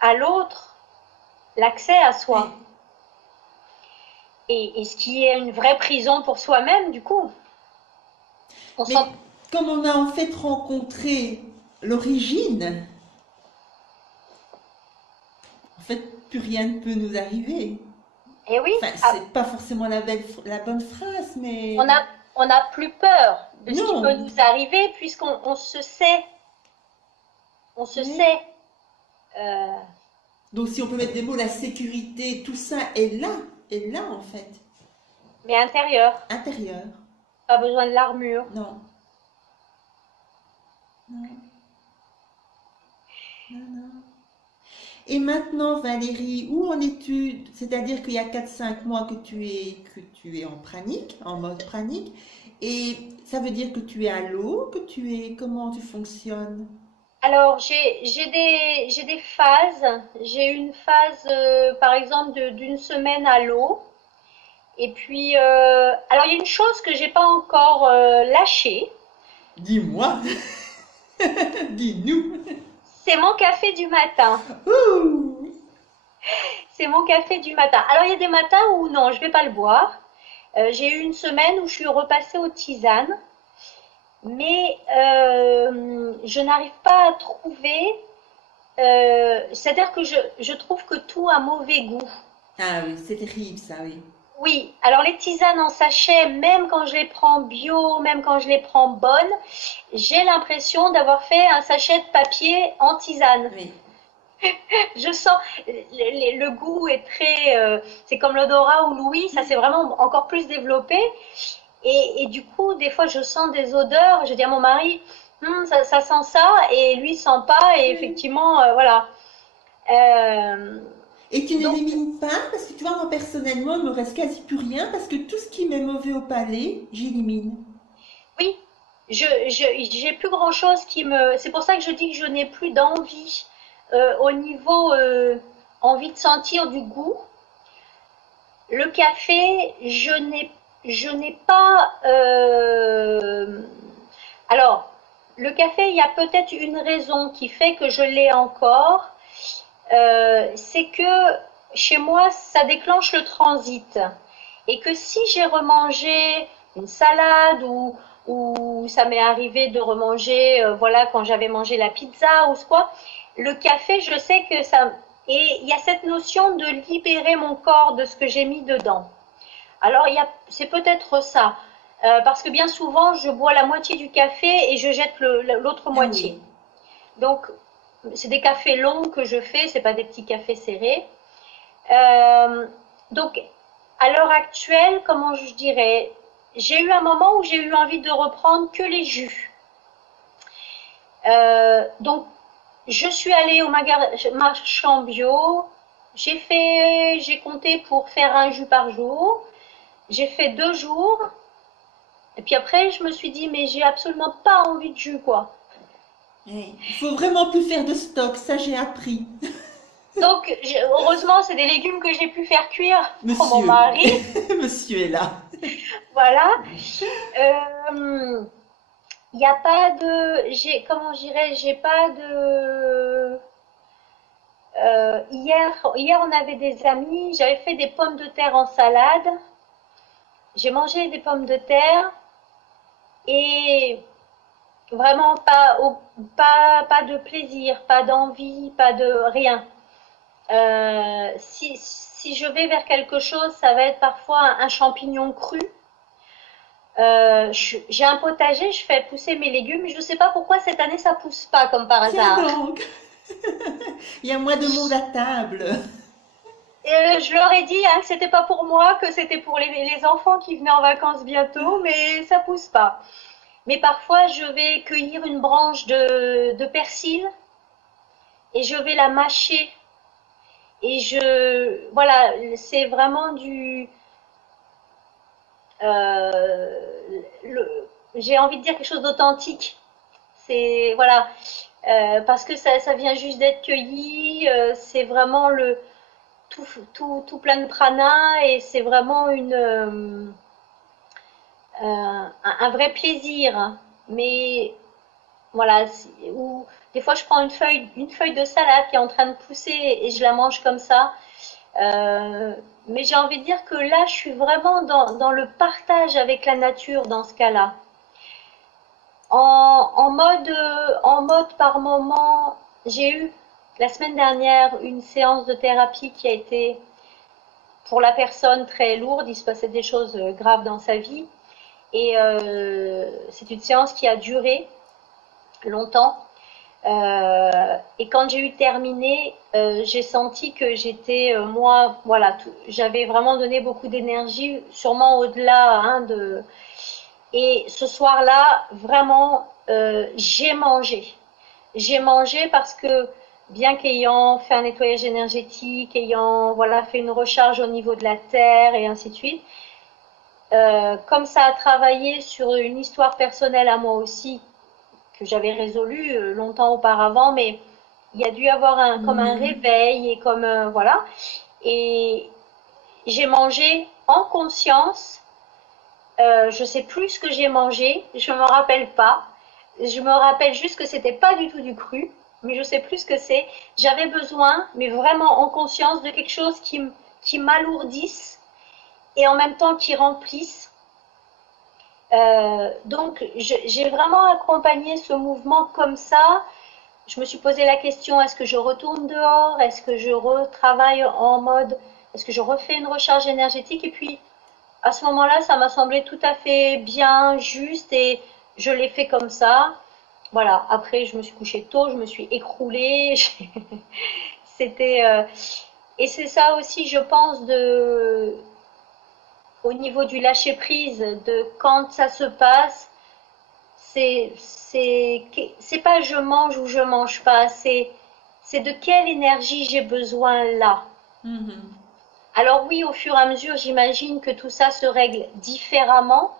à l'autre l'accès à soi. Oui. Et ce qui est une vraie prison pour soi-même, du coup. On Mais sent comme on a en fait rencontré l'origine, en fait, plus rien ne peut nous arriver. Et oui, Enfin, c'est pas forcément la bonne phrase, mais on a, on n'a plus peur de ce qui peut non. nous arriver puisqu'on se sait, on se Oui. sait. Euh, Donc si on peut mettre des mots, la sécurité, tout ça est là en fait, mais intérieur, intérieur. pas besoin de l'armure. Non, non, non, non. Et maintenant, Valérie, où en es-tu? C'est-à-dire qu'il y a 4 5 mois que tu es en pranique, en mode pranique, et ça veut dire que tu es à l'eau, que tu es, comment tu fonctionnes? Alors, j'ai des phases. J'ai une phase, par exemple, d'une semaine à l'eau. Et puis, alors il y a une chose que j'ai pas encore lâchée, Dis-moi, dis-nous. c'est mon café du matin. Ouh. C'est mon café du matin. Alors il y a des matins où non, je vais pas le boire. J'ai eu une semaine où je suis repassée aux tisanes, mais je n'arrive pas à trouver. C'est-à-dire que je trouve que tout a mauvais goût. Ah oui, c'est terrible ça, oui. Oui, alors les tisanes en sachet, même quand je les prends bio, même quand je les prends bonnes, j'ai l'impression d'avoir fait un sachet de papier en tisane. Oui. Je sens, le goût est très, c'est comme l'odorat ou l'ouïe, ça c'est vraiment encore plus développé. Et du coup, des fois, je sens des odeurs. Je dis à mon mari, ça sent ça, et lui sent pas. Et effectivement, voilà. Euh, Et tu donc, n'élimines pas, parce que tu vois, moi personnellement, il me reste quasi plus rien, parce que tout ce qui m'est mauvais au palais, j'élimine. oui, j'ai plus grand chose qui me. C'est pour ça que je dis que je n'ai plus d'envie au niveau envie de sentir du goût. Le café, je n'ai pas. Alors, le café, il y a peut-être une raison qui fait que je l'ai encore. C'est que chez moi, ça déclenche le transit. Et que si j'ai remangé une salade ou ça m'est arrivé de remanger, voilà, quand j'avais mangé la pizza ou ce quoi, le café, je sais que ça. Et il y a cette notion de libérer mon corps de ce que j'ai mis dedans. Alors, c'est peut-être ça. Parce que bien souvent, je bois la moitié du café et je jette l'autre Ah oui. moitié. Donc, c'est des cafés longs que je fais, c'est pas des petits cafés serrés. Euh, donc, à l'heure actuelle, comment je dirais, j'ai eu un moment où j'ai eu envie de reprendre que les jus. Donc, je suis allée au marchand bio. J'ai compté pour faire un jus par jour. J'ai fait 2 jours. Et puis après, je me suis dit, mais j'ai absolument pas envie de jus, quoi. Oui. Il faut vraiment plus faire de stock, ça j'ai appris. Donc, heureusement, c'est des légumes que j'ai pu faire cuire pour mon Monsieur, mari. monsieur est là. Voilà. Euh, Il n'y a pas de, comment je dirais, j'ai pas de. Hier, on avait des amis. J'avais fait des pommes de terre en salade. J'ai mangé des pommes de terre et vraiment pas de plaisir, pas d'envie, pas de rien. Si je vais vers quelque chose, ça va être parfois un champignon cru. J'ai un potager, je fais pousser mes légumes. Je ne sais pas pourquoi cette année ça pousse pas comme par Tiens hasard. donc, il y a moins de monde à table. Et je leur ai dit hein, que c'était pas pour moi, que c'était pour les enfants qui venaient en vacances bientôt, mais ça pousse pas. Mais parfois, je vais cueillir une branche de persil et je vais la mâcher. Et voilà, c'est vraiment euh, j'ai envie de dire quelque chose d'authentique. C'est, voilà, parce que ça vient juste d'être cueilli, c'est vraiment tout plein de prana et c'est vraiment un vrai plaisir. Mais voilà, ou des fois je prends une feuille de salade qui est en train de pousser et je la mange comme ça. Euh, mais j'ai envie de dire que là, je suis vraiment dans le partage avec la nature dans ce cas-là. En mode par moment, j'ai eu la semaine dernière une séance de thérapie qui a été pour la personne très lourde, il se passait des choses graves dans sa vie. Et c'est une séance qui a duré longtemps. Et quand j'ai eu terminé, j'ai senti que j'étais, moi, voilà, j'avais vraiment donné beaucoup d'énergie, sûrement au-delà, hein, de. Et ce soir-là, vraiment, j'ai mangé. J'ai mangé parce que, bien qu'ayant fait un nettoyage énergétique, ayant voilà fait une recharge au niveau de la terre et ainsi de suite, comme ça a travaillé sur une histoire personnelle à moi aussi que j'avais résolue longtemps auparavant, mais il y a dû y avoir comme un réveil et comme voilà. Et j'ai mangé en conscience. Je sais plus ce que j'ai mangé, je me rappelle pas. Je me rappelle juste que c'était pas du tout du cru, mais je sais plus ce que c'est. J'avais besoin, mais vraiment en conscience, de quelque chose qui m'alourdisse et en même temps qui remplisse. Donc j'ai vraiment accompagné ce mouvement comme ça. Je me suis posé la question, est-ce que je retourne dehors? Est-ce que je retravaille en mode, est-ce que je refais une recharge énergétique? Et puis à ce moment-là, ça m'a semblé tout à fait bien, juste, et je l'ai fait comme ça. Voilà, après je me suis couchée tôt, je me suis écroulée. C'était et c'est ça aussi, je pense, au niveau du lâcher prise, de quand ça se passe, c'est pas je mange ou je mange pas, c'est de quelle énergie j'ai besoin là. Alors oui, au fur et à mesure, j'imagine que tout ça se règle différemment.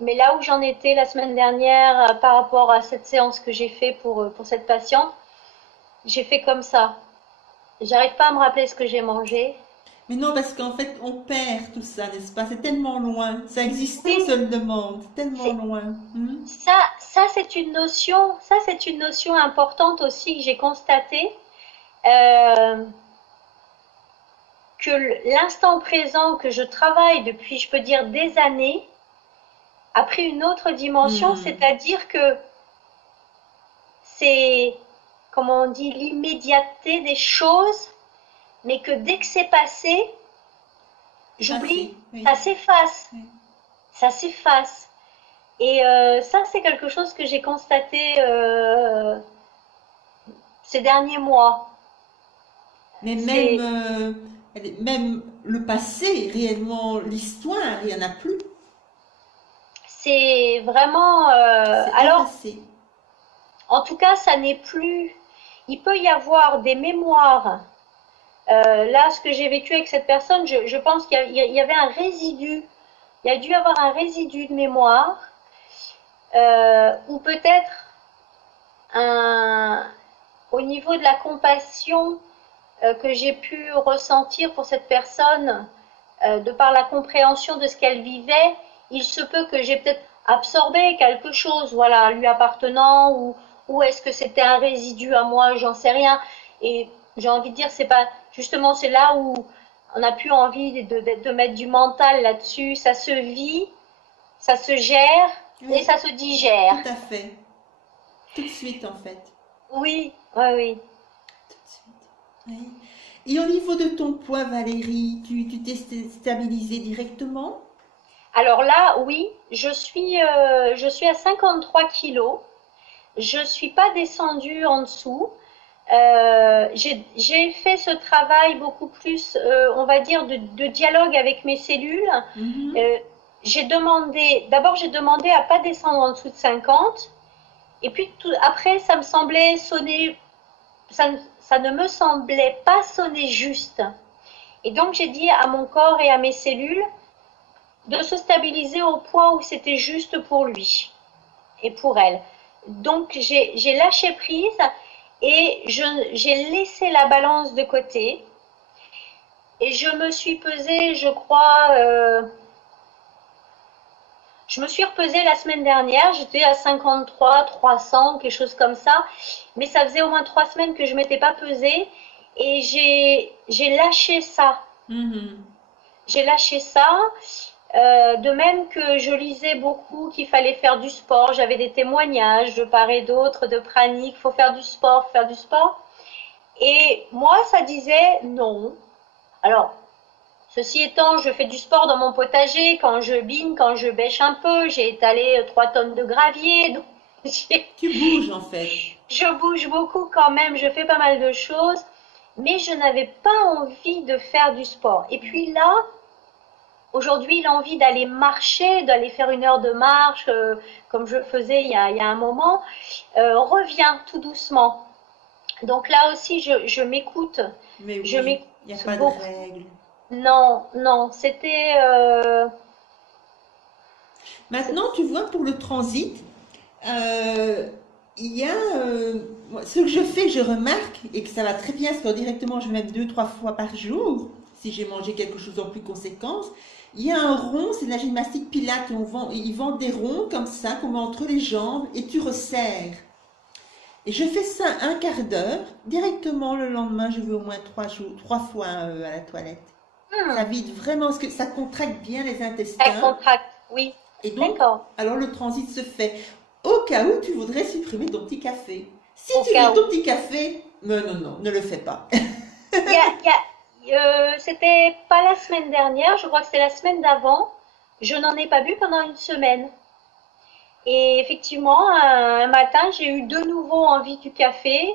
Mais là où j'en étais la semaine dernière par rapport à cette séance que j'ai fait pour cette patiente, j'ai fait comme ça. J'arrive pas à me rappeler ce que j'ai mangé. Mais non, parce qu'en fait, on perd tout ça, n'est-ce pas? C'est tellement loin. Ça existait, on Oui, se le demande. Tellement c'est loin. ça c'est une notion importante aussi que j'ai constatée. Euh, que l'instant présent que je travaille depuis, je peux dire, des années, a pris une autre dimension, c'est-à-dire que c'est, comment on dit, l'immédiateté des choses, mais que dès que c'est passé, j'oublie, Passé, oui. ça s'efface, Oui. ça s'efface. Et ça, c'est quelque chose que j'ai constaté ces derniers mois. Mais même, C'est, même le passé, réellement, l'histoire, il n'y en a plus. c'est vraiment. C'est Alors, effacé. en tout cas, ça n'est plus. Il peut y avoir des mémoires. Là, ce que j'ai vécu avec cette personne, je pense qu'il y avait un résidu. Il y a dû y avoir un résidu de mémoire, ou peut-être un, au niveau de la compassion que j'ai pu ressentir pour cette personne, de par la compréhension de ce qu'elle vivait, il se peut que j'ai peut-être absorbé quelque chose, voilà, lui appartenant, ou est-ce que c'était un résidu à moi, j'en sais rien. Et j'ai envie de dire, c'est pas justement, c'est là où on n'a plus envie de mettre du mental là-dessus. Ça se vit, ça se gère et Oui, ça se digère. tout à fait. Tout de suite, en fait. Oui, oui, oui. Tout de suite. Oui. Et au niveau de ton poids, Valérie, tu t'es stabilisée directement? Alors là, oui, je suis à 53 kilos. Je ne suis pas descendue en dessous. J'ai fait ce travail beaucoup plus, on va dire, de dialogue avec mes cellules. Mhm. Euh, d'abord j'ai demandé à pas descendre en dessous de 50. Et puis après, ça me semblait sonner, ça ne me semblait pas sonner juste. Et donc j'ai dit à mon corps et à mes cellules de se stabiliser au point où c'était juste pour lui et pour elle. Donc j'ai lâché prise et j'ai laissé la balance de côté et je me suis pesée, je crois, je me suis repesée la semaine dernière, j'étais à 53, 300, quelque chose comme ça, mais ça faisait au moins 3 semaines que je ne m'étais pas pesée et j'ai lâché ça. Mhm. J'ai lâché ça. De même que je lisais beaucoup qu'il fallait faire du sport, j'avais des témoignages de part et d'autre de praniques, il faut faire du sport, faire du sport. Et moi, ça disait non. Alors, Ceci étant, je fais du sport dans mon potager, quand je bine, quand je bêche un peu, j'ai étalé 3 tonnes de gravier, donc Tu bouges en fait. je bouge beaucoup quand même, je fais pas mal de choses, mais je n'avais pas envie de faire du sport. Et puis là, aujourd'hui, l'envie d'aller marcher, d'aller faire 1 heure de marche, comme je faisais il y a un moment, revient tout doucement. Donc là aussi, je m'écoute, Mais je oui, m'écoute il n'y a pas de beaucoup. règle. Non, non, c'était Maintenant, tu vois, pour le transit, euh, il y a ce que je fais, je remarque, et que ça va très bien, parce que directement, je vais même 2, 3 fois par jour, si j'ai mangé quelque chose en plus conséquence. Il y a un rond, c'est de la gymnastique Pilates, et ils vendent des ronds comme ça, qu'on met entre les jambes, et tu resserres. Et je fais ça 1/4 d'heure. Directement, le lendemain, je vais au moins 3 jours, 3 fois à la toilette. Ça hmm, vide vraiment, parce que ça contracte bien les ça intestins. contracte. Oui, Et donc, d'accord. alors le transit se fait. Au cas où tu voudrais supprimer ton petit café. Si Au tu veux cas où. ton petit café, mais non, non, ne le fais pas. C'était pas la semaine dernière, je crois que c'est la semaine d'avant. Je n'en ai pas bu pendant 1 semaine. Et effectivement, un matin, j'ai eu de nouveau envie du café,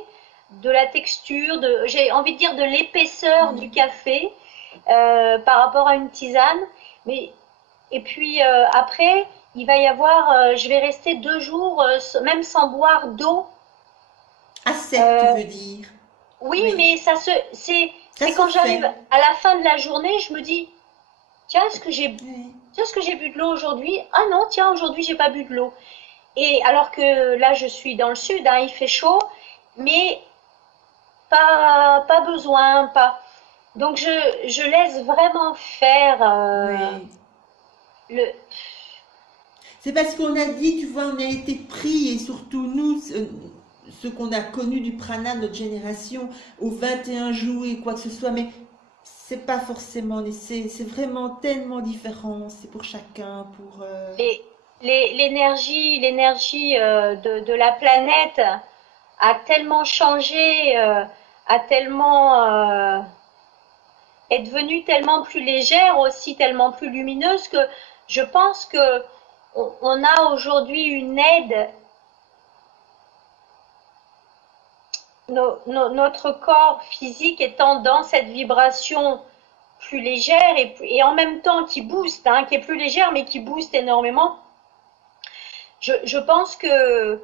de la texture, j'ai envie de dire de l'épaisseur du Oui. café par rapport à une tisane. Mais et puis après, il va y avoir, je vais rester 2 jours même sans boire d'eau. À sec, tu Euh, veux dire. oui, Oui, mais ça c'est se quand j'arrive fait. à la fin de la journée, je me dis, tiens, Oui. est-ce que j'ai bu de l'eau aujourd'hui? Ah non, tiens, aujourd'hui j'ai pas bu de l'eau. Et alors que là, je suis dans le sud, hein, il fait chaud, mais pas besoin, pas. Donc je laisse vraiment faire Oui. le. C'est parce qu'on a dit, tu vois, on a été pris, et surtout nous, ceux qu'on a connus du prana, notre génération, aux 21 jours et quoi que ce soit, mais c'est pas forcément, c'est vraiment tellement différent, c'est pour chacun, pour... les, l'énergie de la planète a tellement changé, a tellement est devenue tellement plus légère aussi, tellement plus lumineuse que je pense que on a aujourd'hui une aide, notre corps physique étant dans cette vibration plus légère et en même temps qui booste, hein, qui est plus légère mais qui booste énormément. Je pense que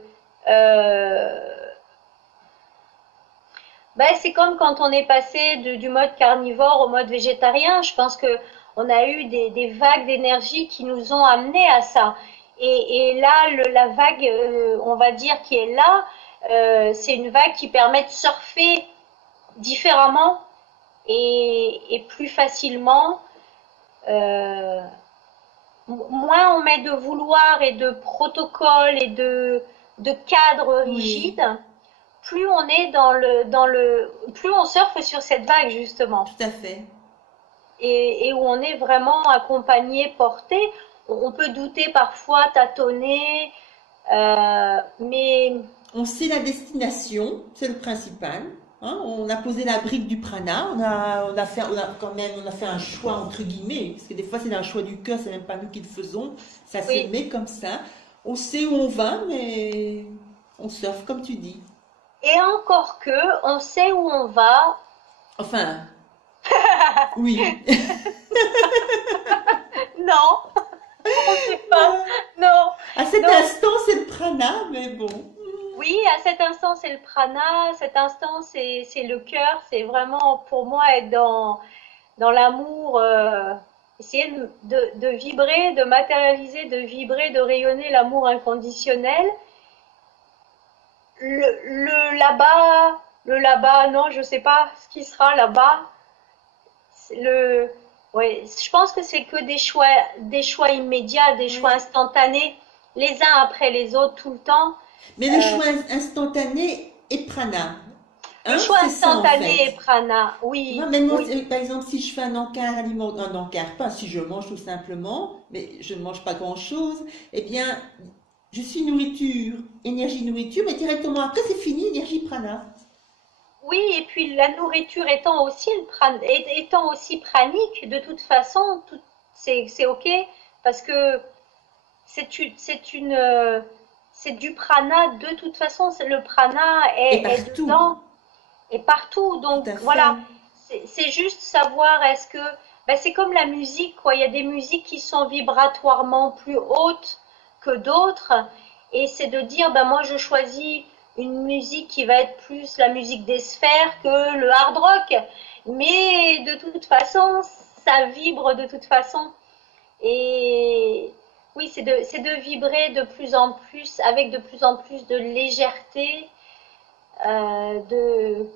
ben, c'est comme quand on est passé du mode carnivore au mode végétarien. Je pense que on a eu des vagues d'énergie qui nous ont amenés à ça. Et là, la vague, on va dire, qui est là, c'est une vague qui permet de surfer différemment et plus facilement. Euh, Moins on met de vouloir et de protocoles et de cadres Oui, rigides, plus on est plus on surfe sur cette vague justement, tout à fait. et où on est vraiment accompagné, porté. On peut douter parfois, tâtonner, mais On sait la destination, c'est le principal. Hein. On a posé la brique du prana, on a quand même, on a fait un choix entre guillemets, parce que des fois c'est un choix du cœur, c'est même pas nous qui le faisons, ça se oui. met comme ça. On sait où on va, mais on surfe comme tu dis. Et encore que, on sait où on va. Enfin, oui. Non, on sait pas. Non, À cet non. instant, c'est le prana, mais bon. Oui, à cet instant, c'est le prana, à cet instant, c'est le cœur, c'est vraiment pour moi être dans l'amour, essayer de vibrer, de matérialiser, de vibrer, de rayonner l'amour inconditionnel. Le là-bas, non, je sais pas ce qui sera là-bas. Le, ouais, je pense que c'est que des choix immédiats, des choix Oui. instantanés, les uns après les autres tout le temps. Mais le Euh, choix instantané est prana. le Hein, choix c'est ça en instantané est fait. prana, Tu vois, oui, même moi, oui. par exemple, si je fais un encart, pas si je mange tout simplement, mais je ne mange pas grand-chose, eh bien, je suis nourriture, énergie nourriture, mais directement après, c'est fini, énergie prana. oui, et puis la nourriture étant aussi pranique, de toute façon, c'est OK parce que c'est c'est du prana de toute façon. Le prana Et est partout, dedans et partout. tout Donc à voilà, fait. c'est juste savoir est-ce que ben, c'est comme la musique, quoi. Il y a des musiques qui sont vibratoirement plus hautes que d'autres. Et c'est de dire, ben moi je choisis une musique qui va être plus la musique des sphères que le hard rock. Mais de toute façon, ça vibre de toute façon. Et oui, c'est de vibrer de plus en plus, avec de plus en plus de légèreté, de,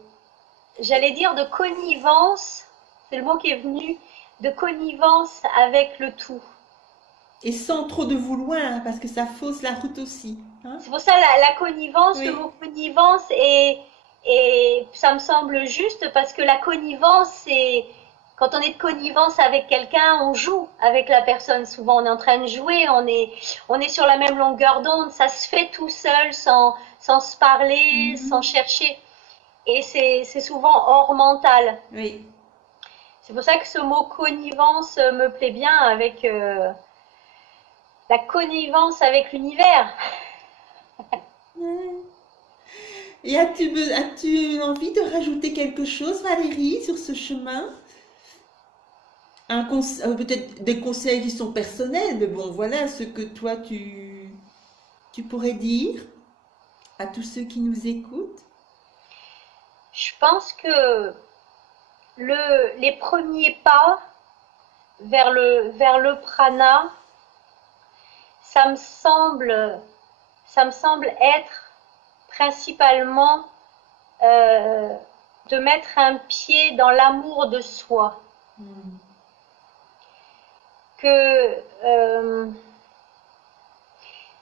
j'allais dire de connivence, c'est le mot qui est venu, de connivence avec le tout. Et sans trop de vouloir, hein, parce que ça fausse la route aussi. Hein? C'est pour ça la connivence, le mot Oui. connivence et ça me semble juste parce que la connivence, c'est quand on est de connivence avec quelqu'un, on joue avec la personne. Souvent, on est en train de jouer, on est sur la même longueur d'onde. Ça se fait tout seul, sans se parler, sans Mhm. chercher. Et c'est souvent hors mental. Oui. C'est pour ça que ce mot connivence me plaît bien avec la connivence avec l'univers. Ouais. Et as-tu envie de rajouter quelque chose, Valérie, sur ce chemin? Peut-être des conseils qui sont personnels, mais bon, voilà ce que toi tu pourrais dire à tous ceux qui nous écoutent. Je pense que les premiers pas vers le prana, ça me semble, ça me semble être principalement euh, de mettre un pied dans l'amour de soi. Hmm. Que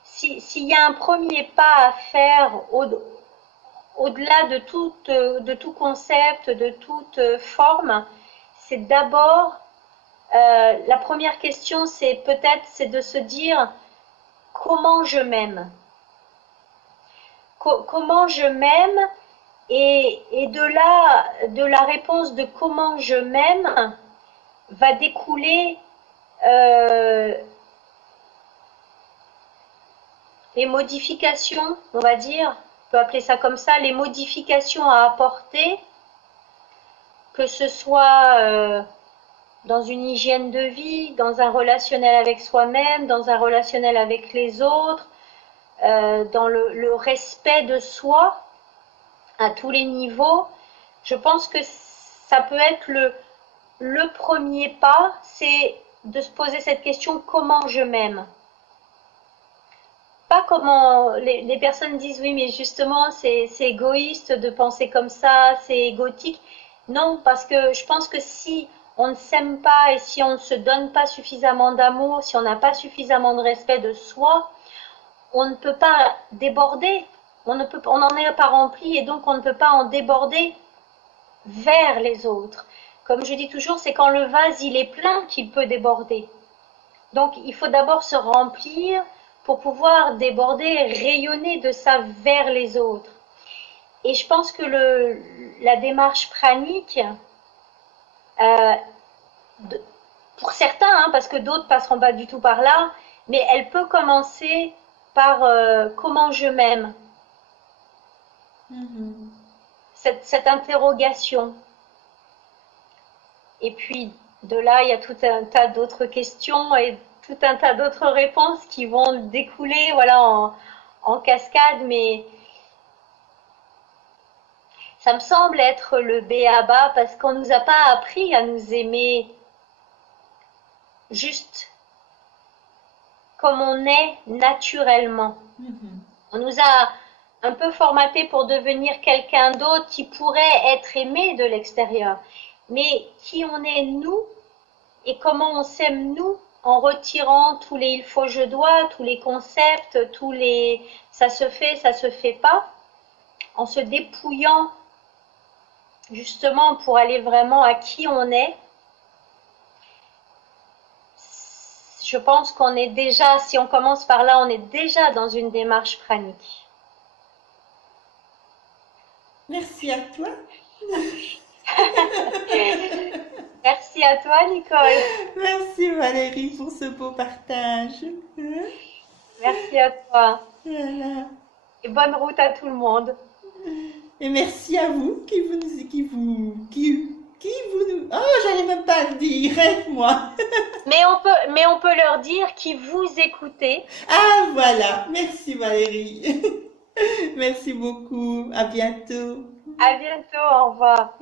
s'il y a un premier pas à faire au-delà de tout concept, de toute forme, c'est d'abord, la première question, c'est de se dire comment je m'aime. Comment je m'aime et de la réponse de comment je m'aime, va découler euh, les modifications, on va dire, on peut appeler ça comme ça, les modifications à apporter, que ce soit dans une hygiène de vie, dans un relationnel avec soi-même, dans un relationnel avec les autres, dans le respect de soi à tous les niveaux. Je pense que ça peut être le premier pas, c'est de se poser cette question comment je m'aime. Pas comment les personnes disent oui, mais justement, c'est égoïste de penser comme ça, c'est égotique. Non, parce que je pense que si on ne s'aime pas et si on ne se donne pas suffisamment d'amour, si on n'a pas suffisamment de respect de soi, on ne peut pas déborder. On n'en est pas rempli et donc on ne peut pas en déborder vers les autres. Comme je dis toujours, c'est quand le vase il est plein qu'il peut déborder. Donc il faut d'abord se remplir pour pouvoir déborder, rayonner de ça vers les autres. Et je pense que la démarche pranique, euh, de- pour certains, hein, parce que d'autres passeront pas du tout par là, mais elle peut commencer par comment je m'aime, Mhm. cette interrogation. Et puis de là, il y a tout un tas d'autres questions et tout un tas d'autres réponses qui vont découler voilà, en cascade, mais ça me semble être le b.a.-ba parce qu'on ne nous a pas appris à nous aimer juste comme on est naturellement. Mhm. On nous a un peu formaté pour devenir quelqu'un d'autre qui pourrait être aimé de l'extérieur. Mais qui on est nous et comment on s'aime nous en retirant tous les il faut je dois, tous les concepts, tous les ça se fait pas, en se dépouillant justement pour aller vraiment à qui on est. Je pense qu'on est déjà, si on commence par là, on est déjà dans une démarche pranique. Merci à toi. Merci à toi, Nicole. Merci Valérie pour ce beau partage. Merci à toi. Voilà. Et bonne route à tout le monde. Et merci à vous qui vous, oh, j'allais même pas le dire, aide-moi. Mais on peut leur dire qui vous écoutez. Ah, voilà. Merci Valérie. Merci beaucoup. À bientôt. À bientôt. Au revoir.